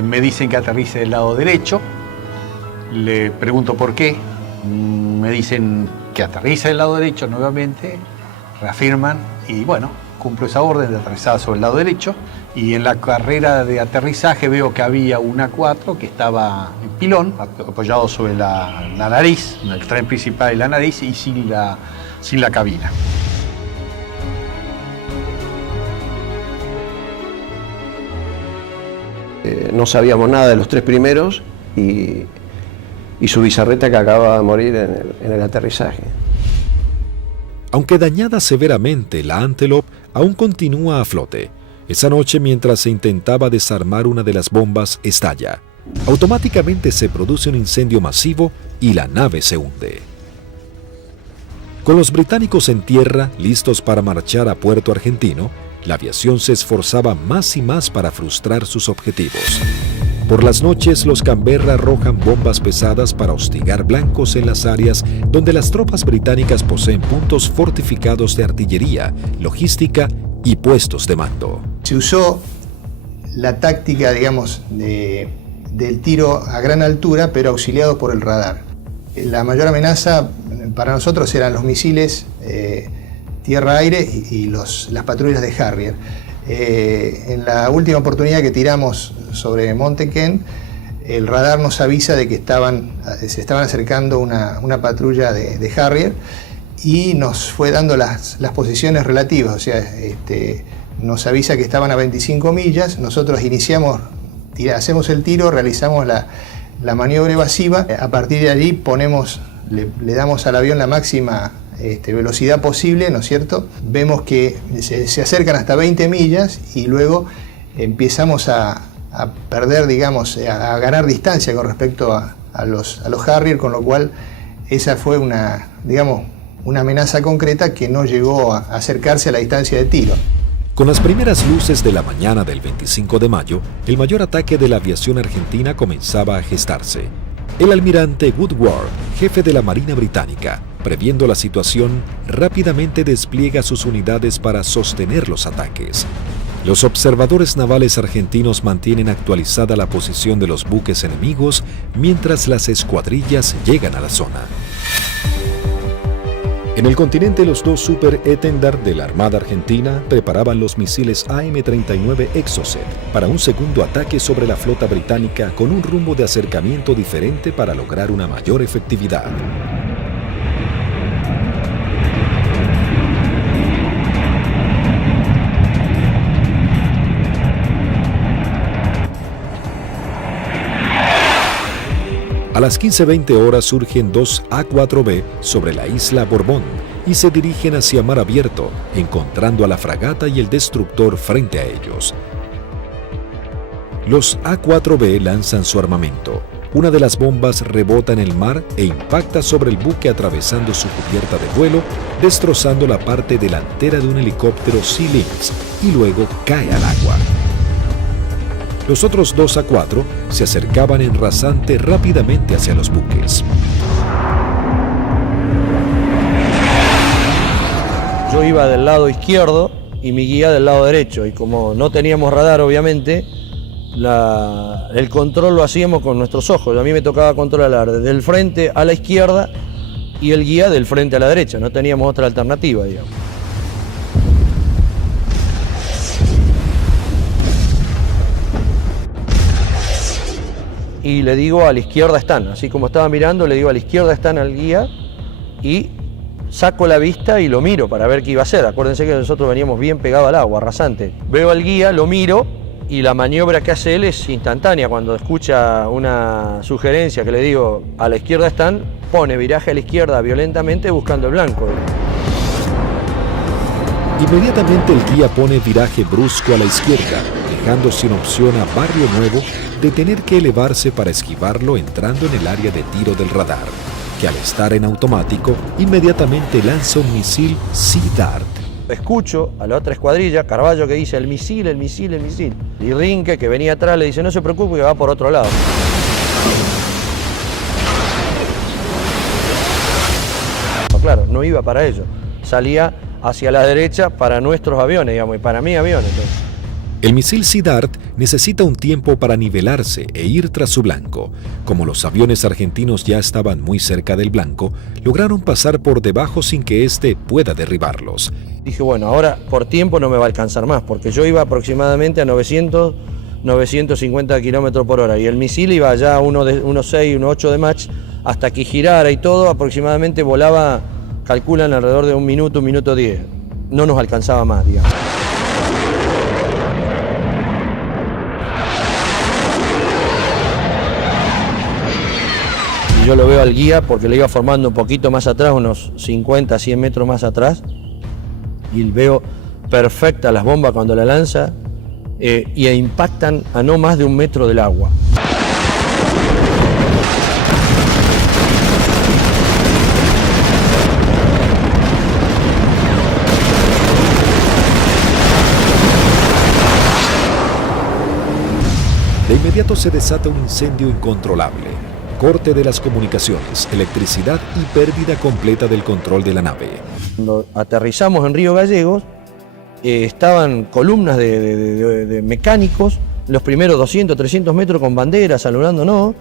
me dicen que aterrice del lado derecho, le pregunto por qué, me dicen que aterriza del lado derecho nuevamente, reafirman y bueno, cumplo esa orden de aterrizar sobre el lado derecho, y en la carrera de aterrizaje veo que había un A4 que estaba en pilón, apoyado sobre la nariz, en el tren principal de la nariz y sin la cabina. No sabíamos nada de los tres primeros y su bizarreta que acababa de morir en el aterrizaje. Aunque dañada severamente, la Antelope aún continúa a flote. Esa noche, mientras se intentaba desarmar una de las bombas, estalla. Automáticamente se produce un incendio masivo y la nave se hunde. Con los británicos en tierra, listos para marchar a Puerto Argentino, la aviación se esforzaba más y más para frustrar sus objetivos. Por las noches, los Canberra arrojan bombas pesadas para hostigar blancos en las áreas donde las tropas británicas poseen puntos fortificados de artillería, logística y puestos de mando. Se usó la táctica, digamos, del tiro a gran altura, pero auxiliado por el radar. La mayor amenaza para nosotros eran los misiles tierra-aire y las patrullas de Harrier. En la última oportunidad que tiramos sobre Monte Kent, el radar nos avisa de que se estaban acercando una patrulla de Harrier y nos fue dando las posiciones relativas, o sea, nos avisa que estaban a 25 millas, nosotros hacemos el tiro, realizamos la maniobra evasiva, a partir de allí le damos al avión la máxima velocidad posible, ¿no es cierto? Vemos que se acercan hasta 20 millas y luego empezamos a perder, digamos, a ganar distancia con respecto a los Harrier, con lo cual esa fue una amenaza concreta que no llegó a acercarse a la distancia de tiro. Con las primeras luces de la mañana del 25 de mayo, el mayor ataque de la aviación argentina comenzaba a gestarse. El almirante Woodward, jefe de la Marina Británica, previendo la situación, rápidamente despliega sus unidades para sostener los ataques. Los observadores navales argentinos mantienen actualizada la posición de los buques enemigos mientras las escuadrillas llegan a la zona. En el continente, los dos Super Étendard de la Armada Argentina preparaban los misiles AM-39 Exocet para un segundo ataque sobre la flota británica con un rumbo de acercamiento diferente para lograr una mayor efectividad. A las 15:20 horas surgen dos A-4B sobre la isla Borbón y se dirigen hacia mar abierto, encontrando a la fragata y el destructor frente a ellos. Los A-4B lanzan su armamento. Una de las bombas rebota en el mar e impacta sobre el buque atravesando su cubierta de vuelo, destrozando la parte delantera de un helicóptero Sea Lynx y luego cae al agua. Los otros dos A-4 se acercaban en rasante rápidamente hacia los buques. Yo iba del lado izquierdo y mi guía del lado derecho, y como no teníamos radar obviamente, el control lo hacíamos con nuestros ojos. A mí me tocaba controlar desde el frente a la izquierda y el guía del frente a la derecha, no teníamos otra alternativa, digamos. Y le digo, a la izquierda están, así como estaba mirando, le digo, a la izquierda están al guía, y saco la vista y lo miro para ver qué iba a hacer. Acuérdense que nosotros veníamos bien pegados al agua, rasante. Veo al guía, lo miro, y la maniobra que hace él es instantánea. Cuando escucha una sugerencia que le digo, a la izquierda están, pone viraje a la izquierda violentamente buscando el blanco. Inmediatamente el guía pone viraje brusco a la izquierda, dejando sin opción a Barrio Nuevo de tener que elevarse para esquivarlo entrando en el área de tiro del radar, que al estar en automático, inmediatamente lanza un misil Sea Dart. Escucho a la otra escuadrilla, Carballo, que dice el misil, el misil, el misil. Y Rinque, que venía atrás, le dice, no se preocupe que va por otro lado. Claro, no iba para ello. Salía hacia la derecha para nuestros aviones, digamos, y para mi avión. Entonces. El misil Sea Dart necesita un tiempo para nivelarse e ir tras su blanco. Como los aviones argentinos ya estaban muy cerca del blanco, lograron pasar por debajo sin que éste pueda derribarlos. Dije, bueno, ahora por tiempo no me va a alcanzar más, porque yo iba aproximadamente a 900, 950 kilómetros por hora, y el misil iba ya a 1.6, 1.8 de Mach, hasta que girara y todo, aproximadamente volaba, calculan alrededor de un minuto 10. No nos alcanzaba más, digamos. Yo lo veo al guía porque le iba formando un poquito más atrás, unos 50, 100 metros más atrás, y veo perfecta las bombas cuando la lanza y impactan a no más de 1 metro del agua. De inmediato se desata un incendio incontrolable. Corte de las comunicaciones, electricidad y pérdida completa del control de la nave. Cuando aterrizamos en Río Gallegos, estaban columnas de mecánicos, los primeros 200, 300 metros con banderas, saludándonos.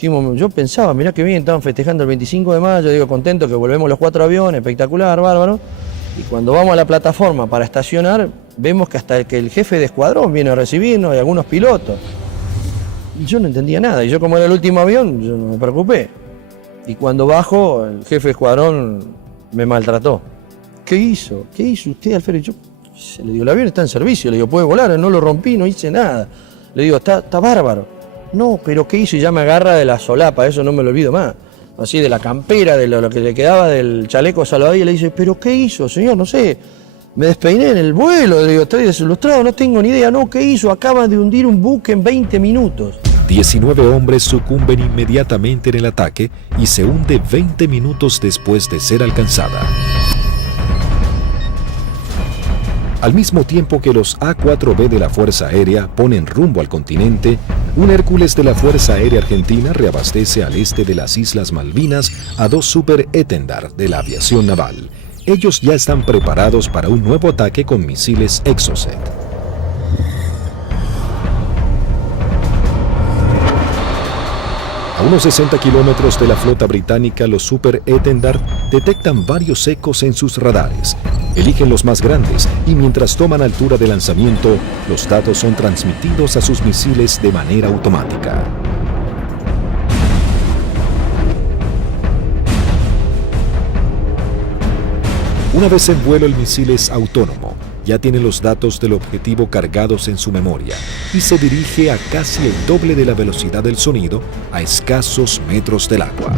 Yo pensaba, mirá qué bien, estaban festejando el 25 de mayo, digo, contento que volvemos los 4 aviones, espectacular, bárbaro. Y cuando vamos a la plataforma para estacionar, vemos que hasta el jefe de escuadrón viene a recibirnos y algunos pilotos. Yo no entendía nada, y yo como era el último avión, yo no me preocupé. Y cuando bajo, el jefe de escuadrón me maltrató. ¿Qué hizo? ¿Qué hizo usted, Alfredo? Yo le digo, el avión está en servicio, le digo, puede volar, no lo rompí, no hice nada. Le digo, está bárbaro. No, pero ¿qué hizo? Y ya me agarra de la solapa, eso no me lo olvido más. Así de la campera, de lo que le quedaba del chaleco salvavidas, y le dice, ¿pero qué hizo, señor? No sé. Me despeiné en el vuelo, le digo, estoy desilustrado, no tengo ni idea. No, ¿qué hizo? Acaba de hundir un buque en 20 minutos. 19 hombres sucumben inmediatamente en el ataque y se hunde 20 minutos después de ser alcanzada. Al mismo tiempo que los A-4B de la Fuerza Aérea ponen rumbo al continente, un Hércules de la Fuerza Aérea Argentina reabastece al este de las Islas Malvinas a 2 Super Étendard de la aviación naval. Ellos ya están preparados para un nuevo ataque con misiles Exocet. A unos 60 kilómetros de la flota británica, los Super Étendard detectan varios ecos en sus radares. Eligen los más grandes y mientras toman altura de lanzamiento, los datos son transmitidos a sus misiles de manera automática. Una vez en vuelo, el misil es autónomo. ya tiene los datos del objetivo cargados en su memoria y se dirige a casi el doble de la velocidad del sonido a escasos metros del agua.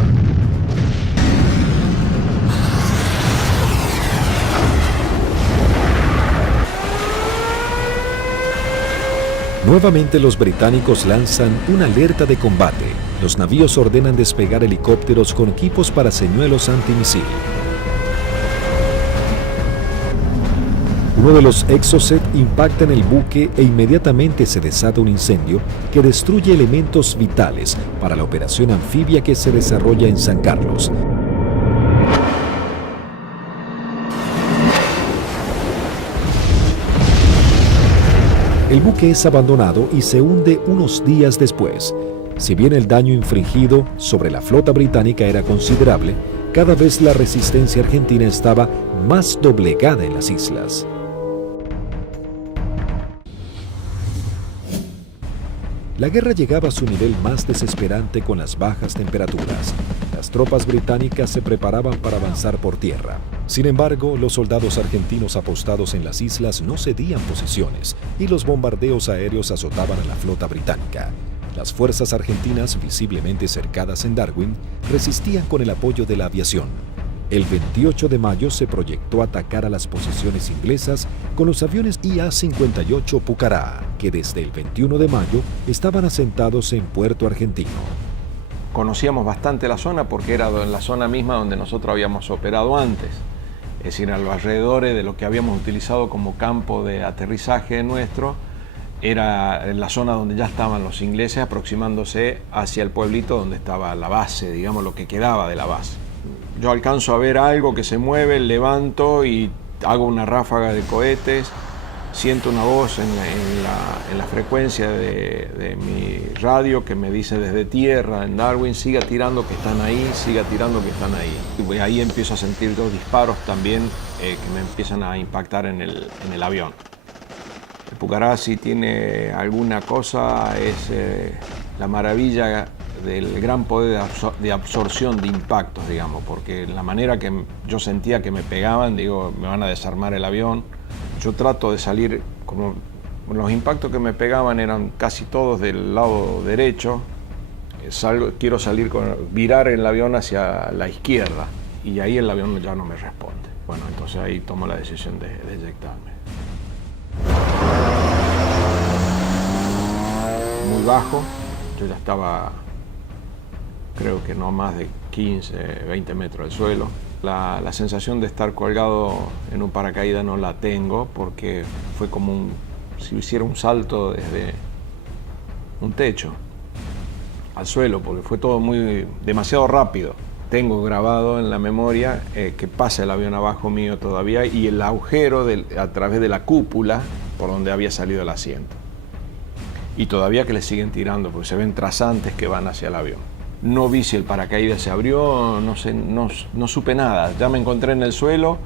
Nuevamente los británicos lanzan una alerta de combate. Los navíos ordenan despegar helicópteros con equipos para señuelos antimisil. Uno de los Exocet impacta en el buque e inmediatamente se desata un incendio que destruye elementos vitales para la operación anfibia que se desarrolla en San Carlos. El buque es abandonado y se hunde unos días después. Si bien el daño infligido sobre la flota británica era considerable, cada vez la resistencia argentina estaba más doblegada en las islas. La guerra llegaba a su nivel más desesperante con las bajas temperaturas. Las tropas británicas se preparaban para avanzar por tierra. Sin embargo, los soldados argentinos apostados en las islas no cedían posiciones y los bombardeos aéreos azotaban a la flota británica. Las fuerzas argentinas, visiblemente cercadas en Darwin, resistían con el apoyo de la aviación. El 28 de mayo se proyectó atacar a las posiciones inglesas con los aviones IA-58 Pucará, que desde el 21 de mayo estaban asentados en Puerto Argentino. Conocíamos bastante la zona porque era en la zona misma donde nosotros habíamos operado antes. Es decir, a los alrededores de lo que habíamos utilizado como campo de aterrizaje nuestro, era en la zona donde ya estaban los ingleses aproximándose hacia el pueblito donde estaba la base, digamos, lo que quedaba de la base. Yo alcanzo a ver algo que se mueve, levanto y hago una ráfaga de cohetes, siento una voz en la frecuencia de mi radio que me dice desde tierra, en Darwin, siga tirando que están ahí, siga tirando que están ahí. Y ahí empiezo a sentir dos disparos también que me empiezan a impactar en el avión. El Pucará, si tiene alguna cosa, es la maravilla del gran poder de absorción de impactos, digamos, porque la manera que yo sentía que me pegaban, digo, me van a desarmar el avión. Yo trato de salir, como los impactos que me pegaban eran casi todos del lado derecho, quiero virar el avión hacia la izquierda y ahí el avión ya no me responde. Bueno, entonces ahí tomo la decisión de eyectarme. Muy bajo, yo ya estaba, creo que no más de 15, 20 metros del suelo. La sensación de estar colgado en un paracaídas no la tengo porque fue como si hiciera un salto desde un techo al suelo, porque fue todo demasiado rápido. Tengo grabado en la memoria que pasa el avión abajo mío todavía y el agujero a través de la cúpula por donde había salido el asiento. Y todavía que le siguen tirando porque se ven trazantes que van hacia el avión. No vi si el paracaídas se abrió, no sé, no supe nada. Ya me encontré en el suelo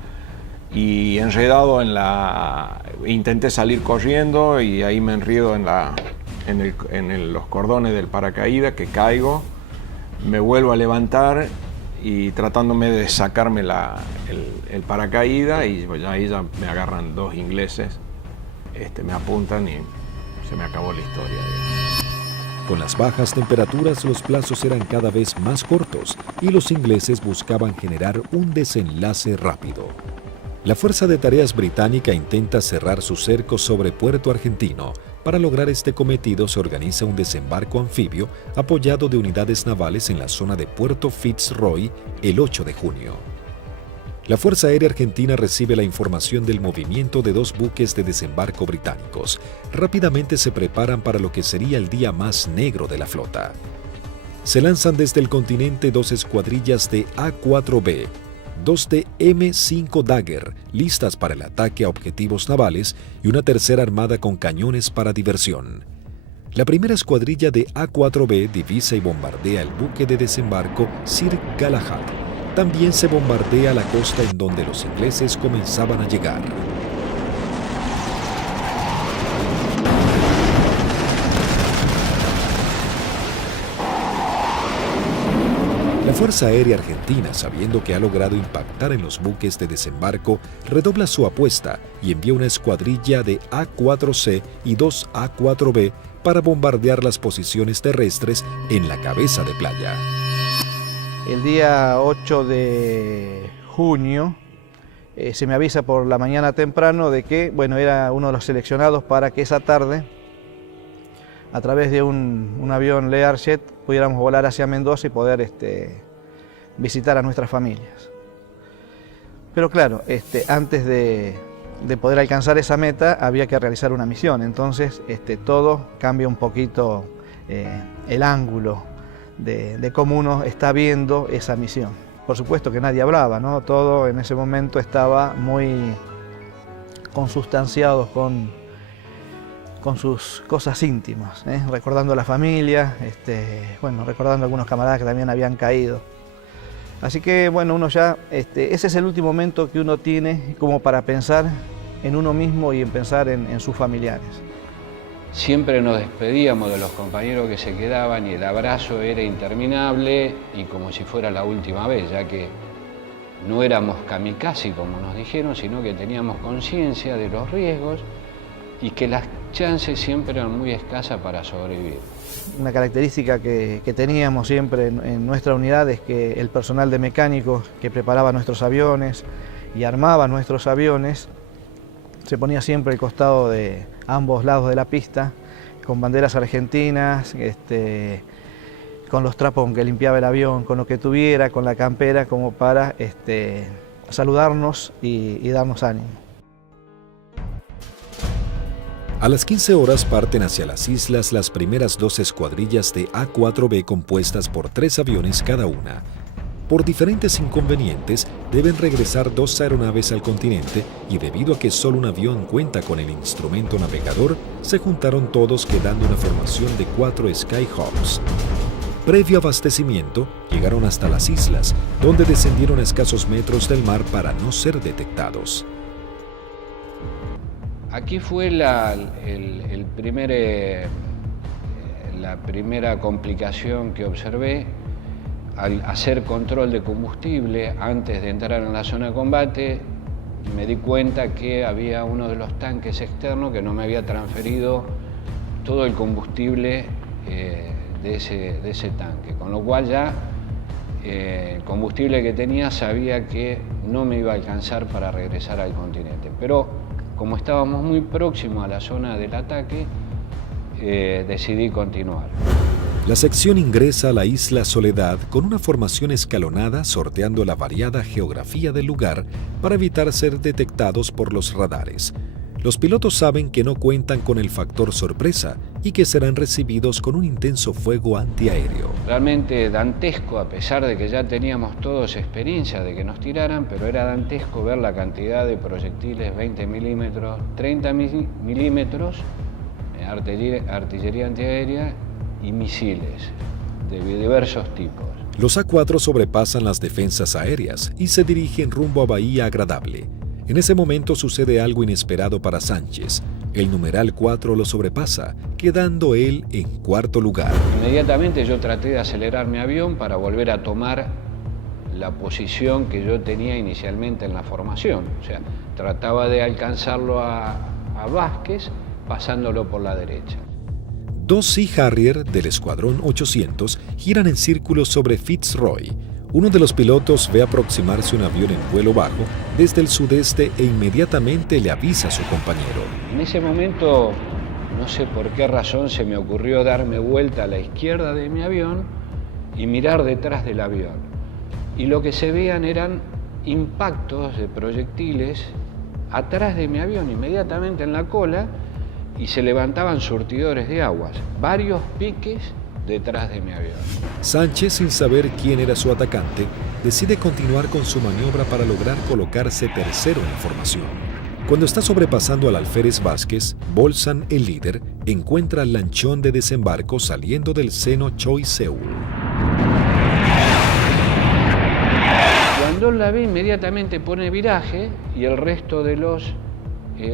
y enredado intenté salir corriendo y ahí me enredo en los cordones del paracaídas, que caigo, me vuelvo a levantar y tratándome de sacarme el paracaídas y pues ahí ya me agarran dos ingleses, me apuntan y se me acabó la historia. Con las bajas temperaturas, los plazos eran cada vez más cortos y los ingleses buscaban generar un desenlace rápido. La Fuerza de Tareas británica intenta cerrar su cerco sobre Puerto Argentino. Para lograr este cometido se organiza un desembarco anfibio apoyado de unidades navales en la zona de Puerto Fitzroy el 8 de junio. La Fuerza Aérea Argentina recibe la información del movimiento de dos buques de desembarco británicos. Rápidamente se preparan para lo que sería el día más negro de la flota. Se lanzan desde el continente dos escuadrillas de A4B, dos de M5 Dagger, listas para el ataque a objetivos navales, y una tercera armada con cañones para diversión. La primera escuadrilla de A4B divisa y bombardea el buque de desembarco Sir Galahad. También se bombardea la costa en donde los ingleses comenzaban a llegar. La Fuerza Aérea Argentina, sabiendo que ha logrado impactar en los buques de desembarco, redobla su apuesta y envía una escuadrilla de A-4C y 2 A-4B para bombardear las posiciones terrestres en la cabeza de playa. El día 8 de junio se me avisa por la mañana temprano de que, bueno, era uno de los seleccionados para que esa tarde, a través de un avión Learjet, pudiéramos volar hacia Mendoza y poder visitar a nuestras familias. Pero claro, antes de poder alcanzar esa meta había que realizar una misión, entonces todo cambia un poquito el ángulo de cómo uno está viendo esa misión. Por supuesto que nadie hablaba, ¿no? Todo en ese momento estaba muy consustanciado con sus cosas íntimas, recordando a la familia, bueno, recordando a algunos camaradas que también habían caído. Así que bueno, uno ya, ese es el último momento que uno tiene como para pensar en uno mismo y en pensar en sus familiares. Siempre nos despedíamos de los compañeros que se quedaban y el abrazo era interminable y como si fuera la última vez, ya que no éramos kamikaze como nos dijeron, sino que teníamos conciencia de los riesgos y que las chances siempre eran muy escasas para sobrevivir. Una característica que teníamos siempre en nuestra unidad es que el personal de mecánicos que preparaba nuestros aviones y armaba nuestros aviones se ponía siempre al costado de ambos lados de la pista, con banderas argentinas, con los trapos con que limpiaba el avión, con lo que tuviera, con la campera, como para saludarnos y darnos ánimo. A las 15 horas parten hacia las islas las primeras 2 escuadrillas de A-4B compuestas por 3 aviones cada una. Por diferentes inconvenientes, deben regresar 2 aeronaves al continente y debido a que solo un avión cuenta con el instrumento navegador, se juntaron todos quedando una formación de 4 Skyhawks. Previo abastecimiento, llegaron hasta las islas, donde descendieron a escasos metros del mar para no ser detectados. Aquí fue la primera complicación que observé. Al hacer control de combustible antes de entrar en la zona de combate, me di cuenta que había uno de los tanques externos que no me había transferido todo el combustible de ese tanque, con lo cual ya el combustible que tenía sabía que no me iba a alcanzar para regresar al continente. Pero como estábamos muy próximos a la zona del ataque, decidí continuar. La sección ingresa a la isla Soledad con una formación escalonada sorteando la variada geografía del lugar para evitar ser detectados por los radares. Los pilotos saben que no cuentan con el factor sorpresa y que serán recibidos con un intenso fuego antiaéreo. Realmente dantesco, a pesar de que ya teníamos todos experiencia de que nos tiraran, pero era dantesco ver la cantidad de proyectiles 20 milímetros, 30 milímetros, artillería antiaérea y misiles de diversos tipos. Los A-4 sobrepasan las defensas aéreas y se dirigen rumbo a Bahía Agradable. En ese momento sucede algo inesperado para Sánchez. El numeral 4 lo sobrepasa, quedando él en 4º lugar. Inmediatamente yo traté de acelerar mi avión para volver a tomar la posición que yo tenía inicialmente en la formación. O sea, trataba de alcanzarlo a Vázquez pasándolo por la derecha. 2 Sea Harrier del Escuadrón 800 giran en círculo sobre Fitzroy. Uno de los pilotos ve aproximarse un avión en vuelo bajo desde el sudeste e inmediatamente le avisa a su compañero. En ese momento, no sé por qué razón, se me ocurrió darme vuelta a la izquierda de mi avión y mirar detrás del avión. Y lo que se veían eran impactos de proyectiles atrás de mi avión, inmediatamente en la cola, y se levantaban surtidores de aguas, varios piques detrás de mi avión. Sánchez, sin saber quién era su atacante, decide continuar con su maniobra para lograr colocarse tercero en la formación. Cuando está sobrepasando al alférez Vázquez, Bolsan, el líder, encuentra al lanchón de desembarco saliendo del seno Choi Seul. Cuando la ve, inmediatamente pone viraje y el resto de los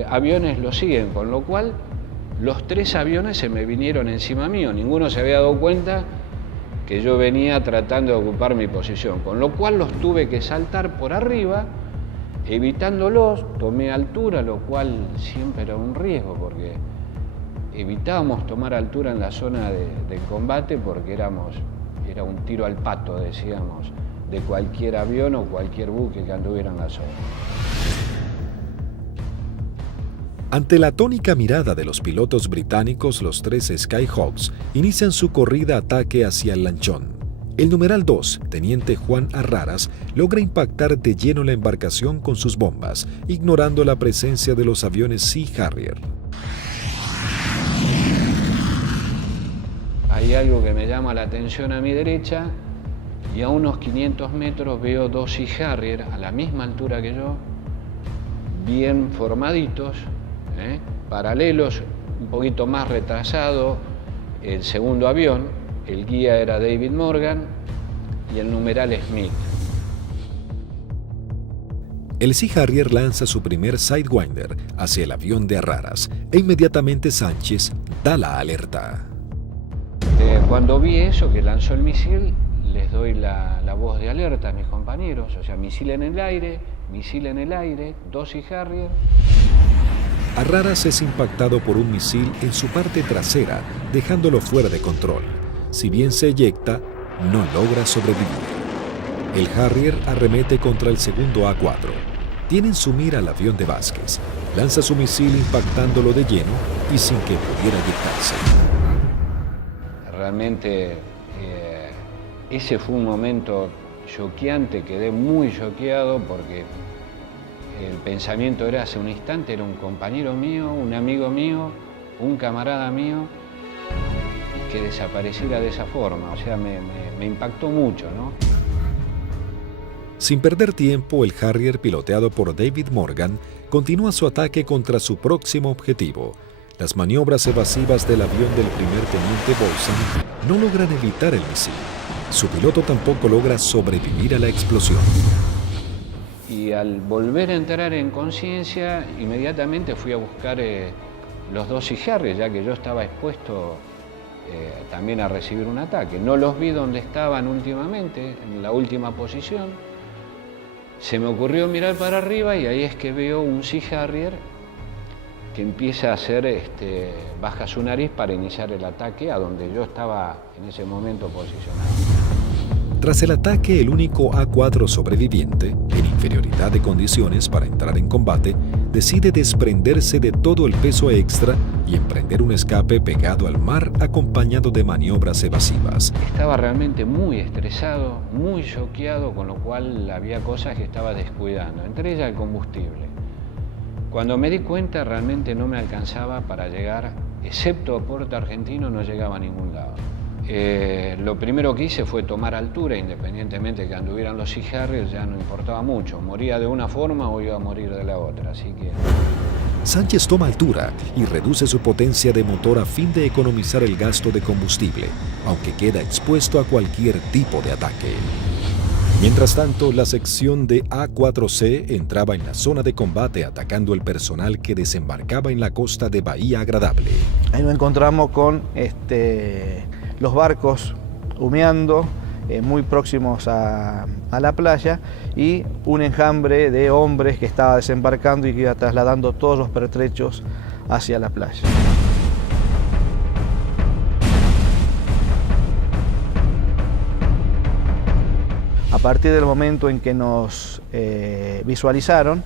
aviones lo siguen, con lo cual los 3 aviones se me vinieron encima mío. Ninguno se había dado cuenta que yo venía tratando de ocupar mi posición, con lo cual los tuve que saltar por arriba, evitándolos, tomé altura, lo cual siempre era un riesgo porque evitábamos tomar altura en la zona de combate porque era un tiro al pato, decíamos, de cualquier avión o cualquier buque que anduviera en la zona. Ante la tónica mirada de los pilotos británicos, los 3 Skyhawks inician su corrida-ataque hacia el lanchón. El numeral 2, teniente Juan Arraras, logra impactar de lleno la embarcación con sus bombas, ignorando la presencia de los aviones Sea Harrier. Hay algo que me llama la atención a mi derecha y a unos 500 metros veo 2 Sea Harrier a la misma altura que yo, bien formaditos, paralelos, un poquito más retrasado el segundo avión, el guía era David Morgan y el numeral Smith. El Sea Harrier lanza su primer Sidewinder hacia el avión de Arraras e inmediatamente Sánchez da la alerta. Cuando vi eso, que lanzó el misil, les doy la voz de alerta a mis compañeros, o sea, misil en el aire, 2 Sea Harrier. Arraras es impactado por un misil en su parte trasera, dejándolo fuera de control. Si bien se eyecta, no logra sobrevivir. El Harrier arremete contra el segundo A4. Tiene en su mira al avión de Vázquez. Lanza su misil impactándolo de lleno y sin que pudiera eyectarse. Realmente ese fue un momento choqueante, quedé muy choqueado porque el pensamiento era hace un instante, era un compañero mío, un amigo mío, un camarada mío, que desapareciera de esa forma, o sea, me impactó mucho, ¿no? Sin perder tiempo, el Harrier, piloteado por David Morgan, continúa su ataque contra su próximo objetivo. Las maniobras evasivas del avión del primer teniente Bolson no logran evitar el misil. Su piloto tampoco logra sobrevivir a la explosión. Y al volver a entrar en conciencia, inmediatamente fui a buscar los 2 Sea Harrier, ya que yo estaba expuesto también a recibir un ataque. No los vi donde estaban últimamente, en la última posición. Se me ocurrió mirar para arriba y ahí es que veo un Sea Harrier que empieza a hacer, baja su nariz para iniciar el ataque a donde yo estaba en ese momento posicionado. Tras el ataque, el único A4 sobreviviente, en inferioridad de condiciones para entrar en combate, decide desprenderse de todo el peso extra y emprender un escape pegado al mar acompañado de maniobras evasivas. Estaba realmente muy estresado, muy choqueado, con lo cual había cosas que estaba descuidando, entre ellas el combustible. Cuando me di cuenta, realmente no me alcanzaba para llegar, excepto a Puerto Argentino, no llegaba a ningún lado. Lo primero que hice fue tomar altura, independientemente de que anduvieran los Sea Harrier, ya no importaba mucho. Moría de una forma o iba a morir de la otra, así que... Sánchez toma altura y reduce su potencia de motor a fin de economizar el gasto de combustible, aunque queda expuesto a cualquier tipo de ataque. Mientras tanto, la sección de A4C entraba en la zona de combate atacando el personal que desembarcaba en la costa de Bahía Agradable. Ahí nos encontramos con los barcos humeando, muy próximos a la playa, y un enjambre de hombres que estaba desembarcando y que iba trasladando todos los pertrechos hacia la playa. A partir del momento en que nos visualizaron,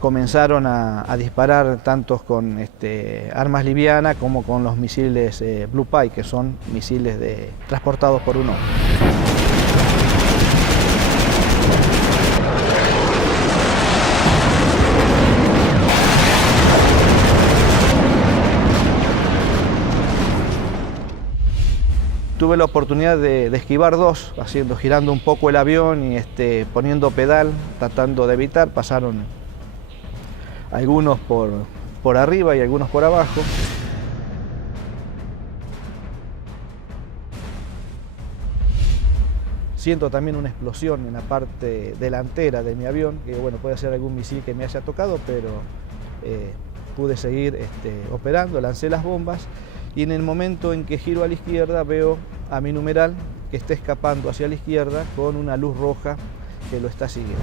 comenzaron a disparar tanto con armas livianas como con los misiles Blue Pie, que son misiles transportados por un hombre. Tuve la oportunidad de esquivar 2, girando un poco el avión y poniendo pedal, tratando de evitar. Pasaron algunos por arriba y algunos por abajo. Siento también una explosión en la parte delantera de mi avión, que bueno, puede ser algún misil que me haya tocado, pero pude seguir operando, lancé las bombas y en el momento en que giro a la izquierda veo a mi numeral que está escapando hacia la izquierda con una luz roja que lo está siguiendo.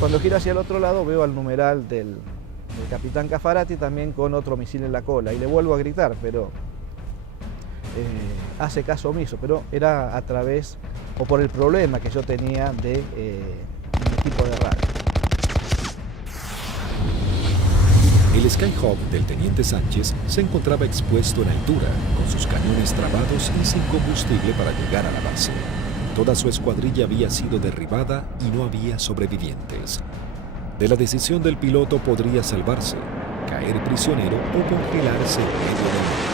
Cuando gira hacia el otro lado veo al numeral del capitán Caffarati también con otro misil en la cola y le vuelvo a gritar, pero hace caso omiso, pero era a través o por el problema que yo tenía de mi equipo de radio. El Skyhawk del teniente Sánchez se encontraba expuesto en altura, con sus cañones trabados y sin combustible para llegar a la base. Toda su escuadrilla había sido derribada y no había sobrevivientes. De la decisión del piloto podría salvarse, caer prisionero o congelarse en medio del mar.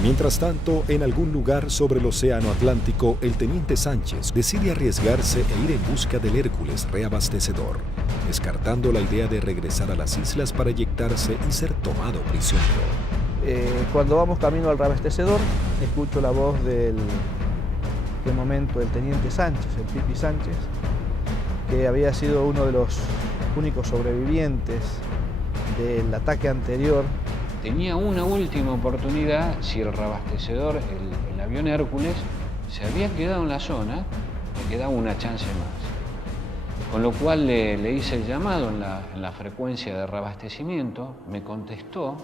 Mientras tanto, en algún lugar sobre el océano Atlántico, el teniente Sánchez decide arriesgarse e ir en busca del Hércules reabastecedor, descartando la idea de regresar a las islas para eyectarse y ser tomado prisionero. Cuando vamos camino al reabastecedor, escucho la voz del momento del teniente Sánchez, el Pipi Sánchez, que había sido uno de los únicos sobrevivientes del ataque anterior. Tenía una última oportunidad si el reabastecedor, el avión Hércules, se había quedado en la zona, le quedaba una chance más. Con lo cual le hice el llamado en la frecuencia de reabastecimiento, me contestó.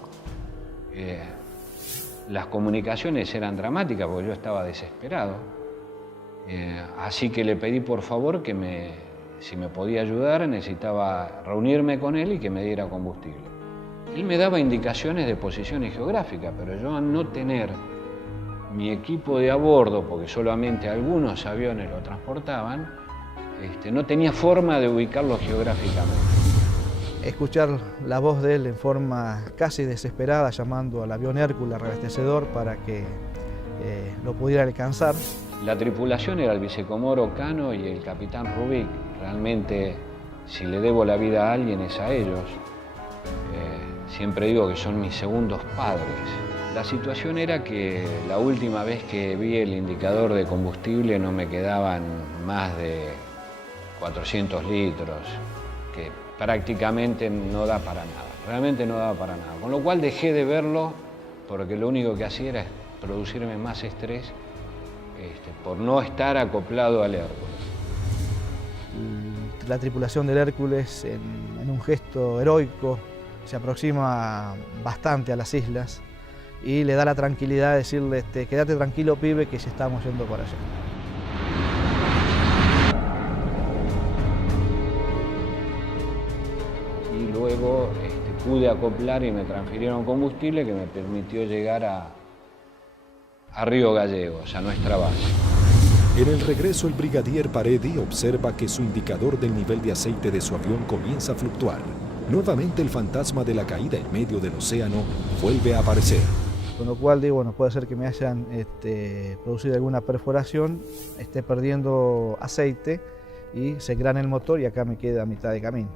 Las comunicaciones eran dramáticas porque yo estaba desesperado. Así que le pedí por favor que si me podía ayudar, necesitaba reunirme con él y que me diera combustible. Él me daba indicaciones de posiciones geográficas, pero yo al no tener mi equipo de a bordo, porque solamente algunos aviones lo transportaban, no tenía forma de ubicarlo geográficamente. Escuchar la voz de él en forma casi desesperada, llamando al avión Hércules reabastecedor para que lo pudiera alcanzar. La tripulación era el vicecomoro Cano y el capitán Rubik. Realmente, si le debo la vida a alguien es a ellos. Siempre digo que son mis segundos padres. La situación era que la última vez que vi el indicador de combustible no me quedaban más de 400 litros, que prácticamente no da para nada, realmente no daba para nada. Con lo cual dejé de verlo porque lo único que hacía era producirme más estrés por no estar acoplado al Hércules. La tripulación del Hércules, en un gesto heroico, se aproxima bastante a las islas y le da la tranquilidad de decirle, quédate tranquilo, pibe, que ya estamos yendo por allá. Y luego pude acoplar y me transfirieron combustible que me permitió llegar a Río Gallegos, a nuestra base. En el regreso, el brigadier Paredi observa que su indicador del nivel de aceite de su avión comienza a fluctuar. Nuevamente el fantasma de la caída en medio del océano vuelve a aparecer. Con lo cual digo, bueno, puede ser que me hayan producido alguna perforación, esté perdiendo aceite y se engrana el motor y acá me queda a mitad de camino.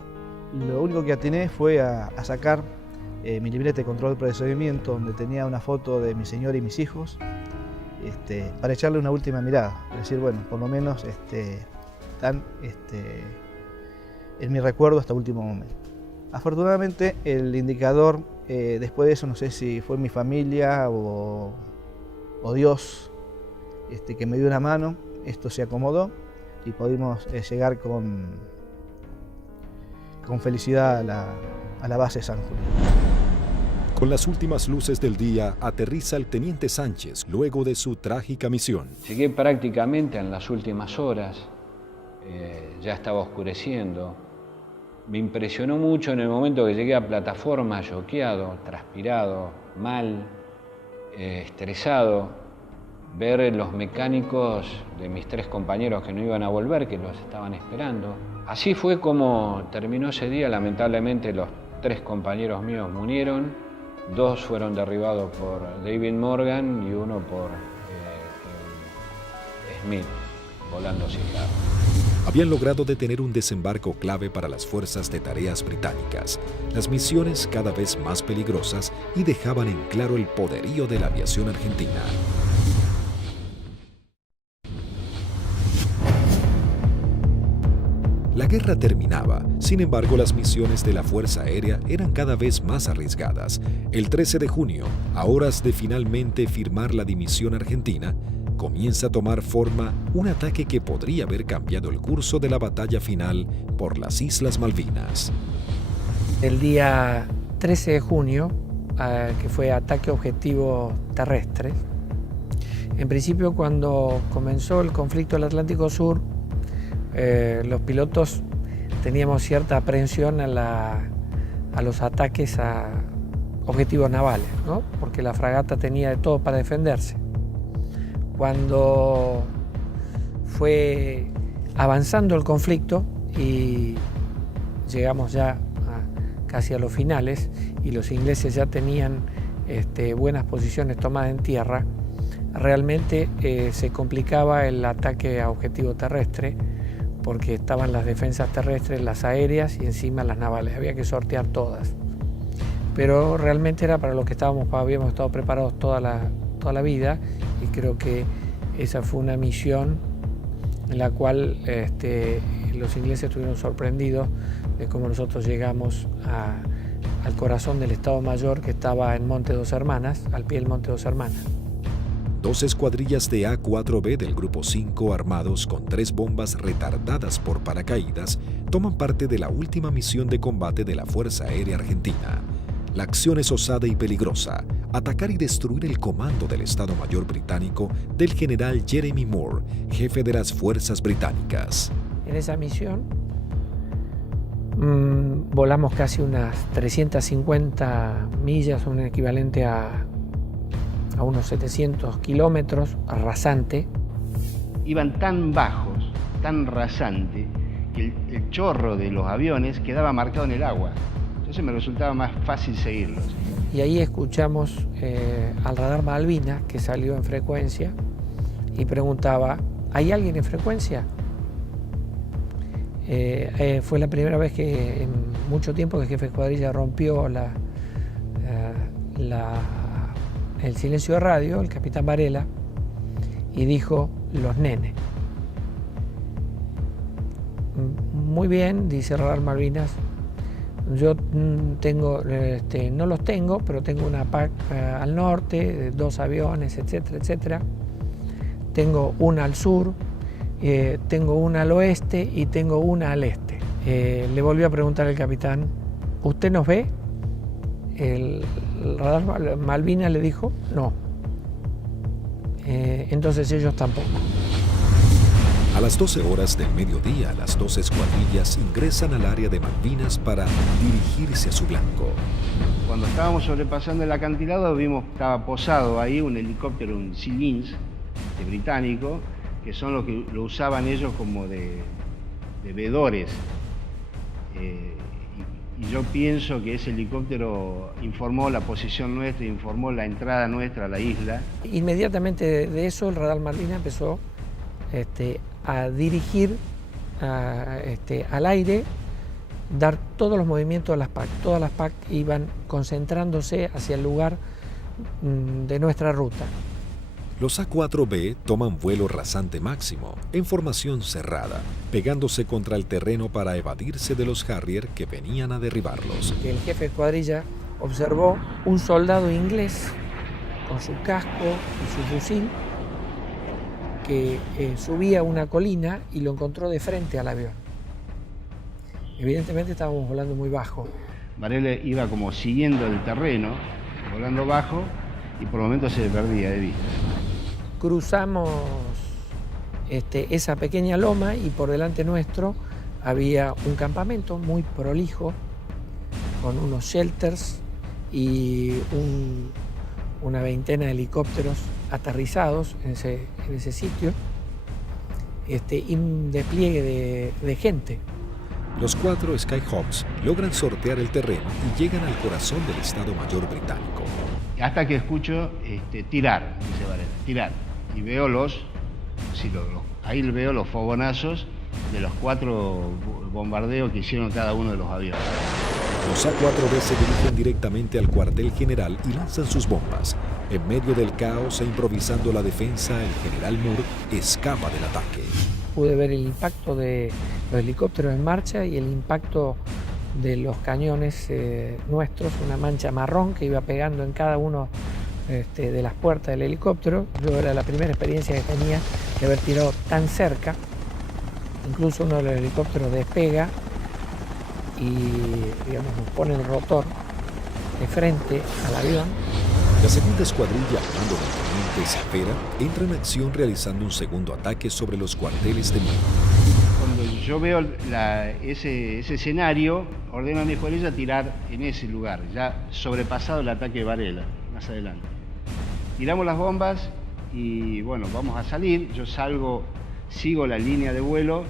Lo único que atiné fue a sacar mi libreta de control de procedimiento donde tenía una foto de mi señora y mis hijos para echarle una última mirada. Es decir, bueno, por lo menos están en mi recuerdo hasta el último momento. Afortunadamente el indicador, después de eso, no sé si fue mi familia o Dios que me dio una mano, esto se acomodó y pudimos llegar con felicidad a la base San Julián. Con las últimas luces del día, aterriza el teniente Sánchez luego de su trágica misión. Llegué prácticamente en las últimas horas, ya estaba oscureciendo. Me impresionó mucho en el momento que llegué a plataforma, choqueado, transpirado, mal, estresado, ver los mecánicos de mis 3 compañeros que no iban a volver, que los estaban esperando. Así fue como terminó ese día. Lamentablemente los 3 compañeros míos murieron, 2 fueron derribados por David Morgan y 1 por Smith, volando cifrado. Habían logrado detener un desembarco clave para las fuerzas de tareas británicas, las misiones cada vez más peligrosas y dejaban en claro el poderío de la aviación argentina. La guerra terminaba, sin embargo las misiones de la Fuerza Aérea eran cada vez más arriesgadas. El 13 de junio, a horas de finalmente firmar la dimisión argentina, comienza a tomar forma un ataque que podría haber cambiado el curso de la batalla final por las Islas Malvinas. El día 13 de junio, que fue ataque objetivo terrestre, en principio cuando comenzó el conflicto del Atlántico Sur, los pilotos teníamos cierta aprehensión a los ataques a objetivos navales, ¿no? Porque la fragata tenía de todo para defenderse. Cuando fue avanzando el conflicto y llegamos ya casi a los finales y los ingleses ya tenían buenas posiciones tomadas en tierra, realmente se complicaba el ataque a objetivo terrestre porque estaban las defensas terrestres, las aéreas y encima las navales. Había que sortear todas. Pero realmente era para lo que habíamos estado preparados toda la vida y creo que esa fue una misión en la cual los ingleses estuvieron sorprendidos de cómo nosotros llegamos al corazón del Estado Mayor que estaba en Monte Dos Hermanas, al pie del Monte Dos Hermanas. 2 escuadrillas de A-4B del Grupo 5 armados con 3 bombas retardadas por paracaídas toman parte de la última misión de combate de la Fuerza Aérea Argentina. La acción es osada y peligrosa, atacar y destruir el comando del Estado Mayor británico del general Jeremy Moore, jefe de las fuerzas británicas. En esa misión volamos casi unas 350 millas, un equivalente a unos 700 kilómetros, rasante. Iban tan bajos, tan rasante, que el chorro de los aviones quedaba marcado en el agua. Entonces me resultaba más fácil seguirlos. Y ahí escuchamos al radar Malvinas, que salió en frecuencia, y preguntaba, ¿hay alguien en frecuencia? Fue la primera vez que en mucho tiempo que el jefe de escuadrilla rompió el silencio de radio, el capitán Varela, y dijo, los nenes. Muy bien, dice Radar Malvinas, yo tengo, no los tengo, pero tengo una PAC al norte, 2 aviones, etcétera, etcétera. Tengo una al sur, tengo una al oeste y tengo una al este. Le volvió a preguntar el capitán, ¿usted nos ve? El radar Malvinas le dijo, no. Entonces ellos tampoco. A las 12 horas del mediodía, las 2 escuadrillas ingresan al área de Malvinas para dirigirse a su blanco. Cuando estábamos sobrepasando el acantilado, vimos que estaba posado ahí un helicóptero, un Sea Lynx británico, que son los que lo usaban ellos como de vedores. Y yo pienso que ese helicóptero informó la posición nuestra, informó la entrada nuestra a la isla. Inmediatamente de eso el radar Malvinas empezó a dirigir al aire, dar todos los movimientos de las PAC. Todas las PAC iban concentrándose hacia el lugar de nuestra ruta. Los A-4B toman vuelo rasante máximo, en formación cerrada, pegándose contra el terreno para evadirse de los Harrier que venían a derribarlos. El jefe de escuadrilla observó un soldado inglés con su casco y su fusil que subía una colina y lo encontró de frente al avión. Evidentemente estábamos volando muy bajo. Varela iba como siguiendo el terreno, volando bajo, y por momentos se perdía de vista. Cruzamos esa pequeña loma y por delante nuestro había un campamento muy prolijo con unos shelters y una veintena de helicópteros aterrizados en ese sitio y un despliegue de gente. Los 4 Skyhawks logran sortear el terreno y llegan al corazón del Estado Mayor británico. Hasta que escucho tirar, dice Varela, tirar. Y veo ahí veo los fogonazos de los 4 bombardeos que hicieron cada uno de los aviones. Los A-4B se dirigen directamente al cuartel general y lanzan sus bombas. En medio del caos e improvisando la defensa, el general Moore escapa del ataque. pude ver el impacto de los helicópteros en marcha y el impacto de los cañones nuestros, una mancha marrón que iba pegando en cada uno de las puertas del helicóptero. Yo era la primera experiencia que tenía de haber tirado tan cerca. Incluso uno de los helicópteros despega y, digamos, nos pone el rotor de frente al avión. La segunda escuadrilla, al mando del teniente Cepeda, entra en acción realizando un segundo ataque sobre los cuarteles de mando. Cuando yo veo ese escenario, ordeno a mi escuadrilla tirar en ese lugar, ya sobrepasado el ataque de Varela, más adelante. Tiramos las bombas y bueno, vamos a salir. Yo salgo, sigo la línea de vuelo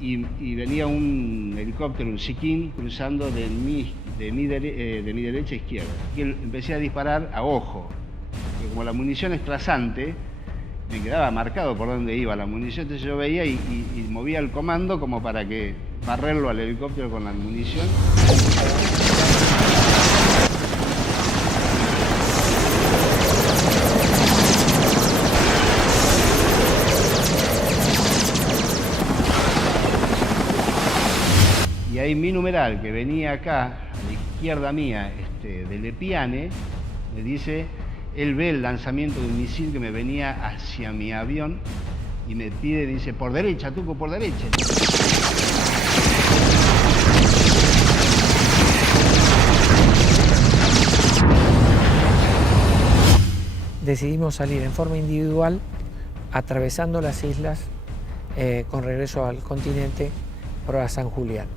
y venía un helicóptero, un Siquín, cruzando de mi derecha a izquierda. Y empecé a disparar a ojo, porque como la munición es trazante, me quedaba marcado por dónde iba la munición, entonces yo veía y movía el comando como para que barrerlo al helicóptero con la munición. Y ahí mi numeral, que venía acá, a la izquierda mía, de Lepiane, me dice, él ve el lanzamiento de un misil que me venía hacia mi avión y me pide, dice, por derecha, Tuco, por derecha. Decidimos salir en forma individual, atravesando las islas con regreso al continente por a San Julián.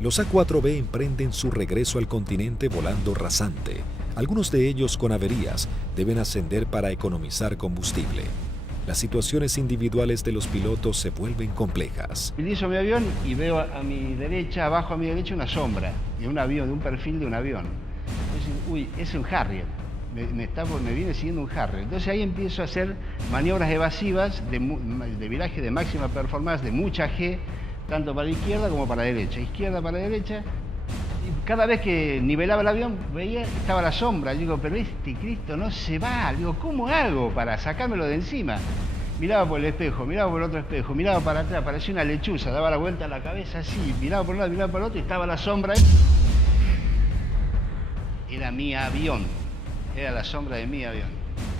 Los A4B emprenden su regreso al continente volando rasante. Algunos de ellos con averías deben ascender para economizar combustible. Las situaciones individuales de los pilotos se vuelven complejas. Utilizo mi avión y veo a mi derecha, abajo a mi derecha, una sombra de un avión, de un perfil de un avión. Entonces, uy, es un Harrier. Me viene siguiendo un Harrier. Entonces ahí empiezo a hacer maniobras evasivas de viraje de máxima performance, de mucha G, tanto para la izquierda como para la derecha. Izquierda para la derecha. Y cada vez que nivelaba el avión, veía que estaba la sombra. Digo, pero este Cristo no se va. Digo, ¿cómo hago para sacármelo de encima? Miraba por el espejo, miraba por el otro espejo, miraba para atrás, parecía una lechuza, daba la vuelta a la cabeza así, miraba por un lado, miraba por el otro y estaba la sombra. Era mi avión, era la sombra de mi avión.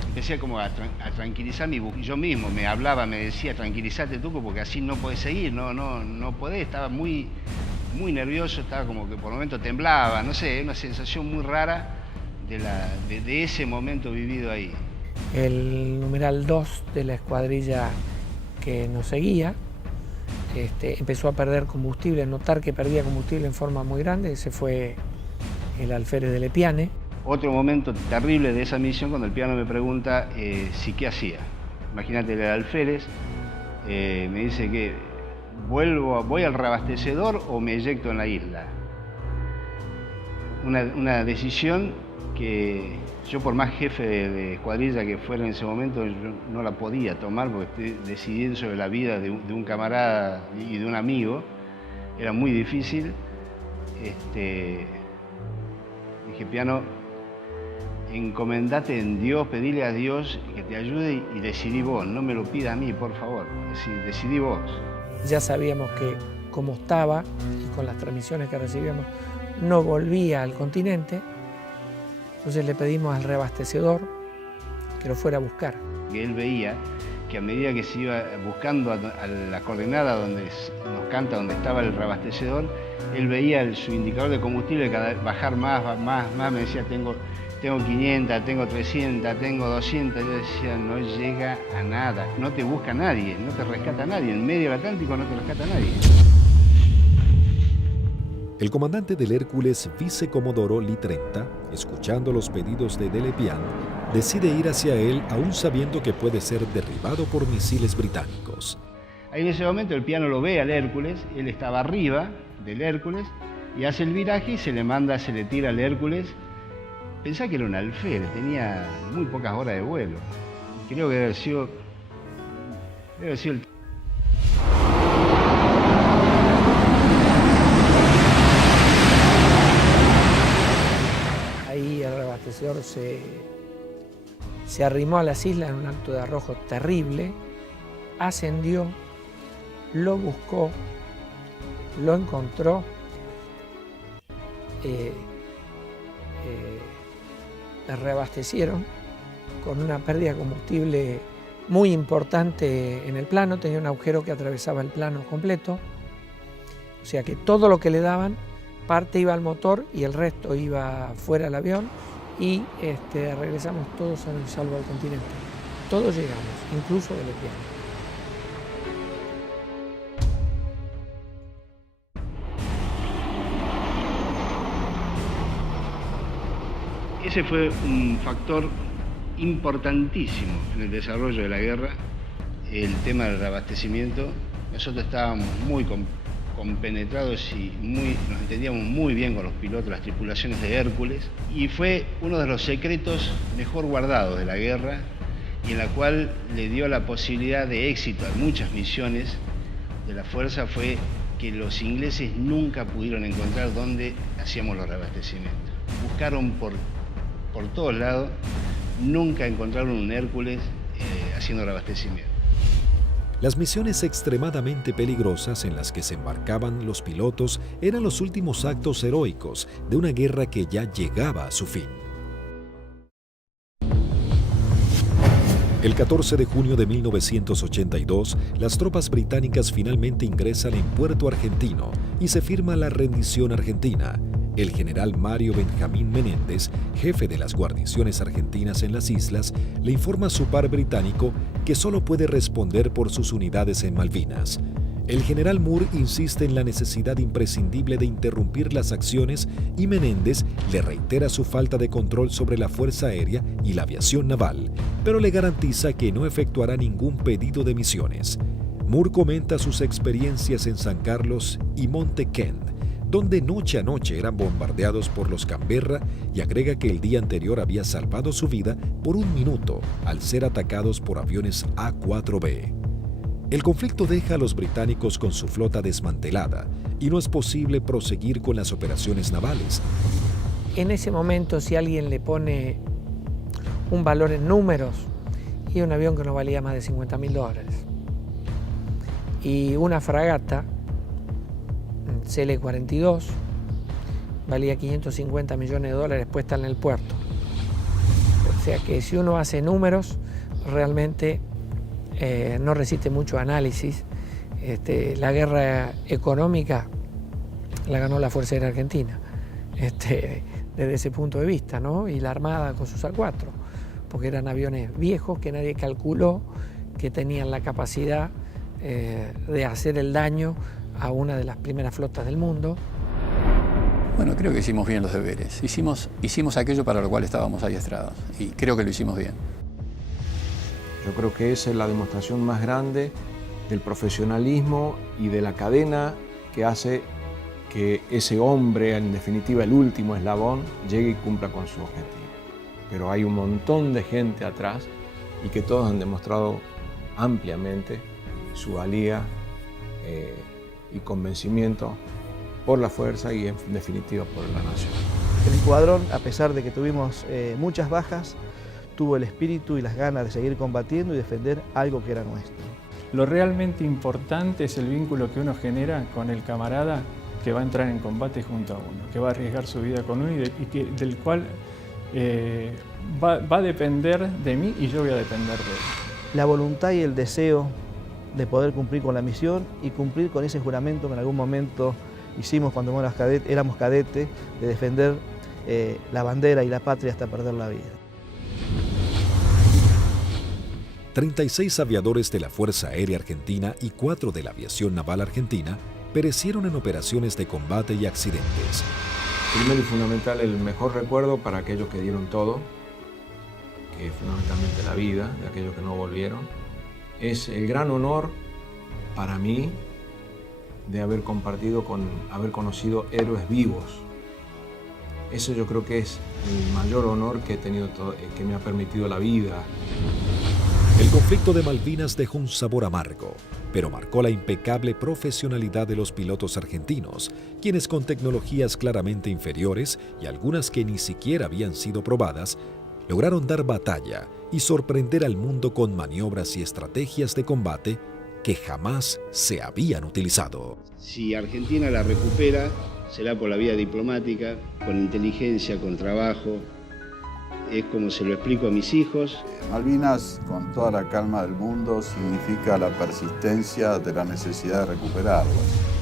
Empecé como a tranquilizar yo mismo, me hablaba, me decía, tranquilízate Tuco, porque así no podés seguir, no podés, estaba muy nervioso, estaba como que por momentos temblaba, no sé, una sensación muy rara de ese momento vivido ahí. El numeral 2 de la escuadrilla que nos seguía empezó a perder combustible, a notar que perdía combustible en forma muy grande. Ese fue el alférez de Lepiane. Otro momento terrible de esa misión, cuando el piano me pregunta si qué hacía. Imagínate, el alférez me dice que voy al reabastecedor o me eyecto en la isla. Una decisión que yo, por más jefe de escuadrilla que fuera en ese momento, yo no la podía tomar porque estoy decidiendo sobre la vida de un camarada y de un amigo. Era muy difícil. Dije, piano, encomendate en Dios, pedile a Dios que te ayude y decidí vos, no me lo pida a mí, por favor, decidí vos. Ya sabíamos que como estaba y con las transmisiones que recibíamos no volvía al continente, entonces le pedimos al reabastecedor que lo fuera a buscar. Que él veía que a medida que se iba buscando a la coordenada donde nos canta, donde estaba el reabastecedor, él veía su indicador de combustible cada vez bajar más, me decía, tengo 500, tengo 300, tengo 200, yo decía, no llega a nada, no te busca nadie, no te rescata nadie, en medio del Atlántico no te rescata nadie. El comandante del Hércules, vicecomodoro Lee 30, escuchando los pedidos de Lepiane, decide ir hacia él aún sabiendo que puede ser derribado por misiles británicos. Ahí en ese momento el piano lo ve al Hércules, él estaba arriba del Hércules y hace el viraje y se le tira al Hércules. Pensá que era un alférez, tenía muy pocas horas de vuelo. Creo que debe haber sido el... Ahí el reabastecedor se arrimó a las islas en un acto de arrojo terrible, ascendió lo buscó, lo encontró, reabastecieron con una pérdida de combustible muy importante en el plano, tenía un agujero que atravesaba el plano completo, o sea que todo lo que le daban, parte iba al motor y el resto iba fuera del avión, y regresamos todos sanos y salvos al continente. Todos llegamos, incluso de lesbianos. Ese fue un factor importantísimo en el desarrollo de la guerra, el tema del reabastecimiento. Nosotros estábamos muy compenetrados y nos entendíamos muy bien con los pilotos, las tripulaciones de Hércules, y fue uno de los secretos mejor guardados de la guerra y en la cual le dio la posibilidad de éxito a muchas misiones de la Fuerza, fue que los ingleses nunca pudieron encontrar dónde hacíamos los reabastecimientos. Buscaron por todos lados, nunca encontraron un Hércules haciendo reabastecimiento. Las misiones extremadamente peligrosas en las que se embarcaban los pilotos eran los últimos actos heroicos de una guerra que ya llegaba a su fin. El 14 de junio de 1982, las tropas británicas finalmente ingresan en Puerto Argentino y se firma la rendición argentina. El general Mario Benjamín Menéndez, jefe de las guarniciones argentinas en las islas, le informa a su par británico que solo puede responder por sus unidades en Malvinas. El general Moore insiste en la necesidad imprescindible de interrumpir las acciones y Menéndez le reitera su falta de control sobre la Fuerza Aérea y la aviación naval, pero le garantiza que no efectuará ningún pedido de misiones. Moore comenta sus experiencias en San Carlos y Monte Kent, donde noche a noche eran bombardeados por los Canberra, y agrega que el día anterior había salvado su vida por un minuto al ser atacados por aviones A-4B. El conflicto deja a los británicos con su flota desmantelada y no es posible proseguir con las operaciones navales. En ese momento, si alguien le pone un valor en números, y un avión que no valía más de $50.000, y una fragata CL-42 valía $550 millones puesta en el puerto. O sea que si uno hace números, realmente no resiste mucho análisis. La guerra económica la ganó la Fuerza Aérea Argentina, desde ese punto de vista, ¿no? Y la Armada con sus A4, porque eran aviones viejos que nadie calculó que tenían la capacidad de hacer el daño a una de las primeras flotas del mundo. Bueno, creo que hicimos bien los deberes. Hicimos aquello para lo cual estábamos adiestrados y creo que lo hicimos bien. Yo creo que esa es la demostración más grande del profesionalismo y de la cadena que hace que ese hombre, en definitiva el último eslabón, llegue y cumpla con su objetivo. Pero hay un montón de gente atrás y que todos han demostrado ampliamente su valía y convencimiento por la fuerza y en definitiva por la nación. El escuadrón, a pesar de que tuvimos muchas bajas, tuvo el espíritu y las ganas de seguir combatiendo y defender algo que era nuestro. Lo realmente importante es el vínculo que uno genera con el camarada que va a entrar en combate junto a uno, que va a arriesgar su vida con uno y del cual va a depender de mí y yo voy a depender de él. La voluntad y el deseo de poder cumplir con la misión y cumplir con ese juramento que en algún momento hicimos cuando éramos cadetes, de defender la bandera y la patria hasta perder la vida. 36 aviadores de la Fuerza Aérea Argentina y 4 de la Aviación Naval Argentina perecieron en operaciones de combate y accidentes. Primero y fundamental, el mejor recuerdo para aquellos que dieron todo, que es fundamentalmente la vida de aquellos que no volvieron. Es el gran honor para mí de haber haber conocido héroes vivos. Eso yo creo que es el mayor honor que he tenido, que me ha permitido la vida. El conflicto de Malvinas dejó un sabor amargo, pero marcó la impecable profesionalidad de los pilotos argentinos, quienes con tecnologías claramente inferiores y algunas que ni siquiera habían sido probadas, lograron dar batalla y sorprender al mundo con maniobras y estrategias de combate que jamás se habían utilizado. Si Argentina la recupera, será por la vía diplomática, con inteligencia, con trabajo. Es como se lo explico a mis hijos. Malvinas, con toda la calma del mundo, significa la persistencia de la necesidad de recuperarlas.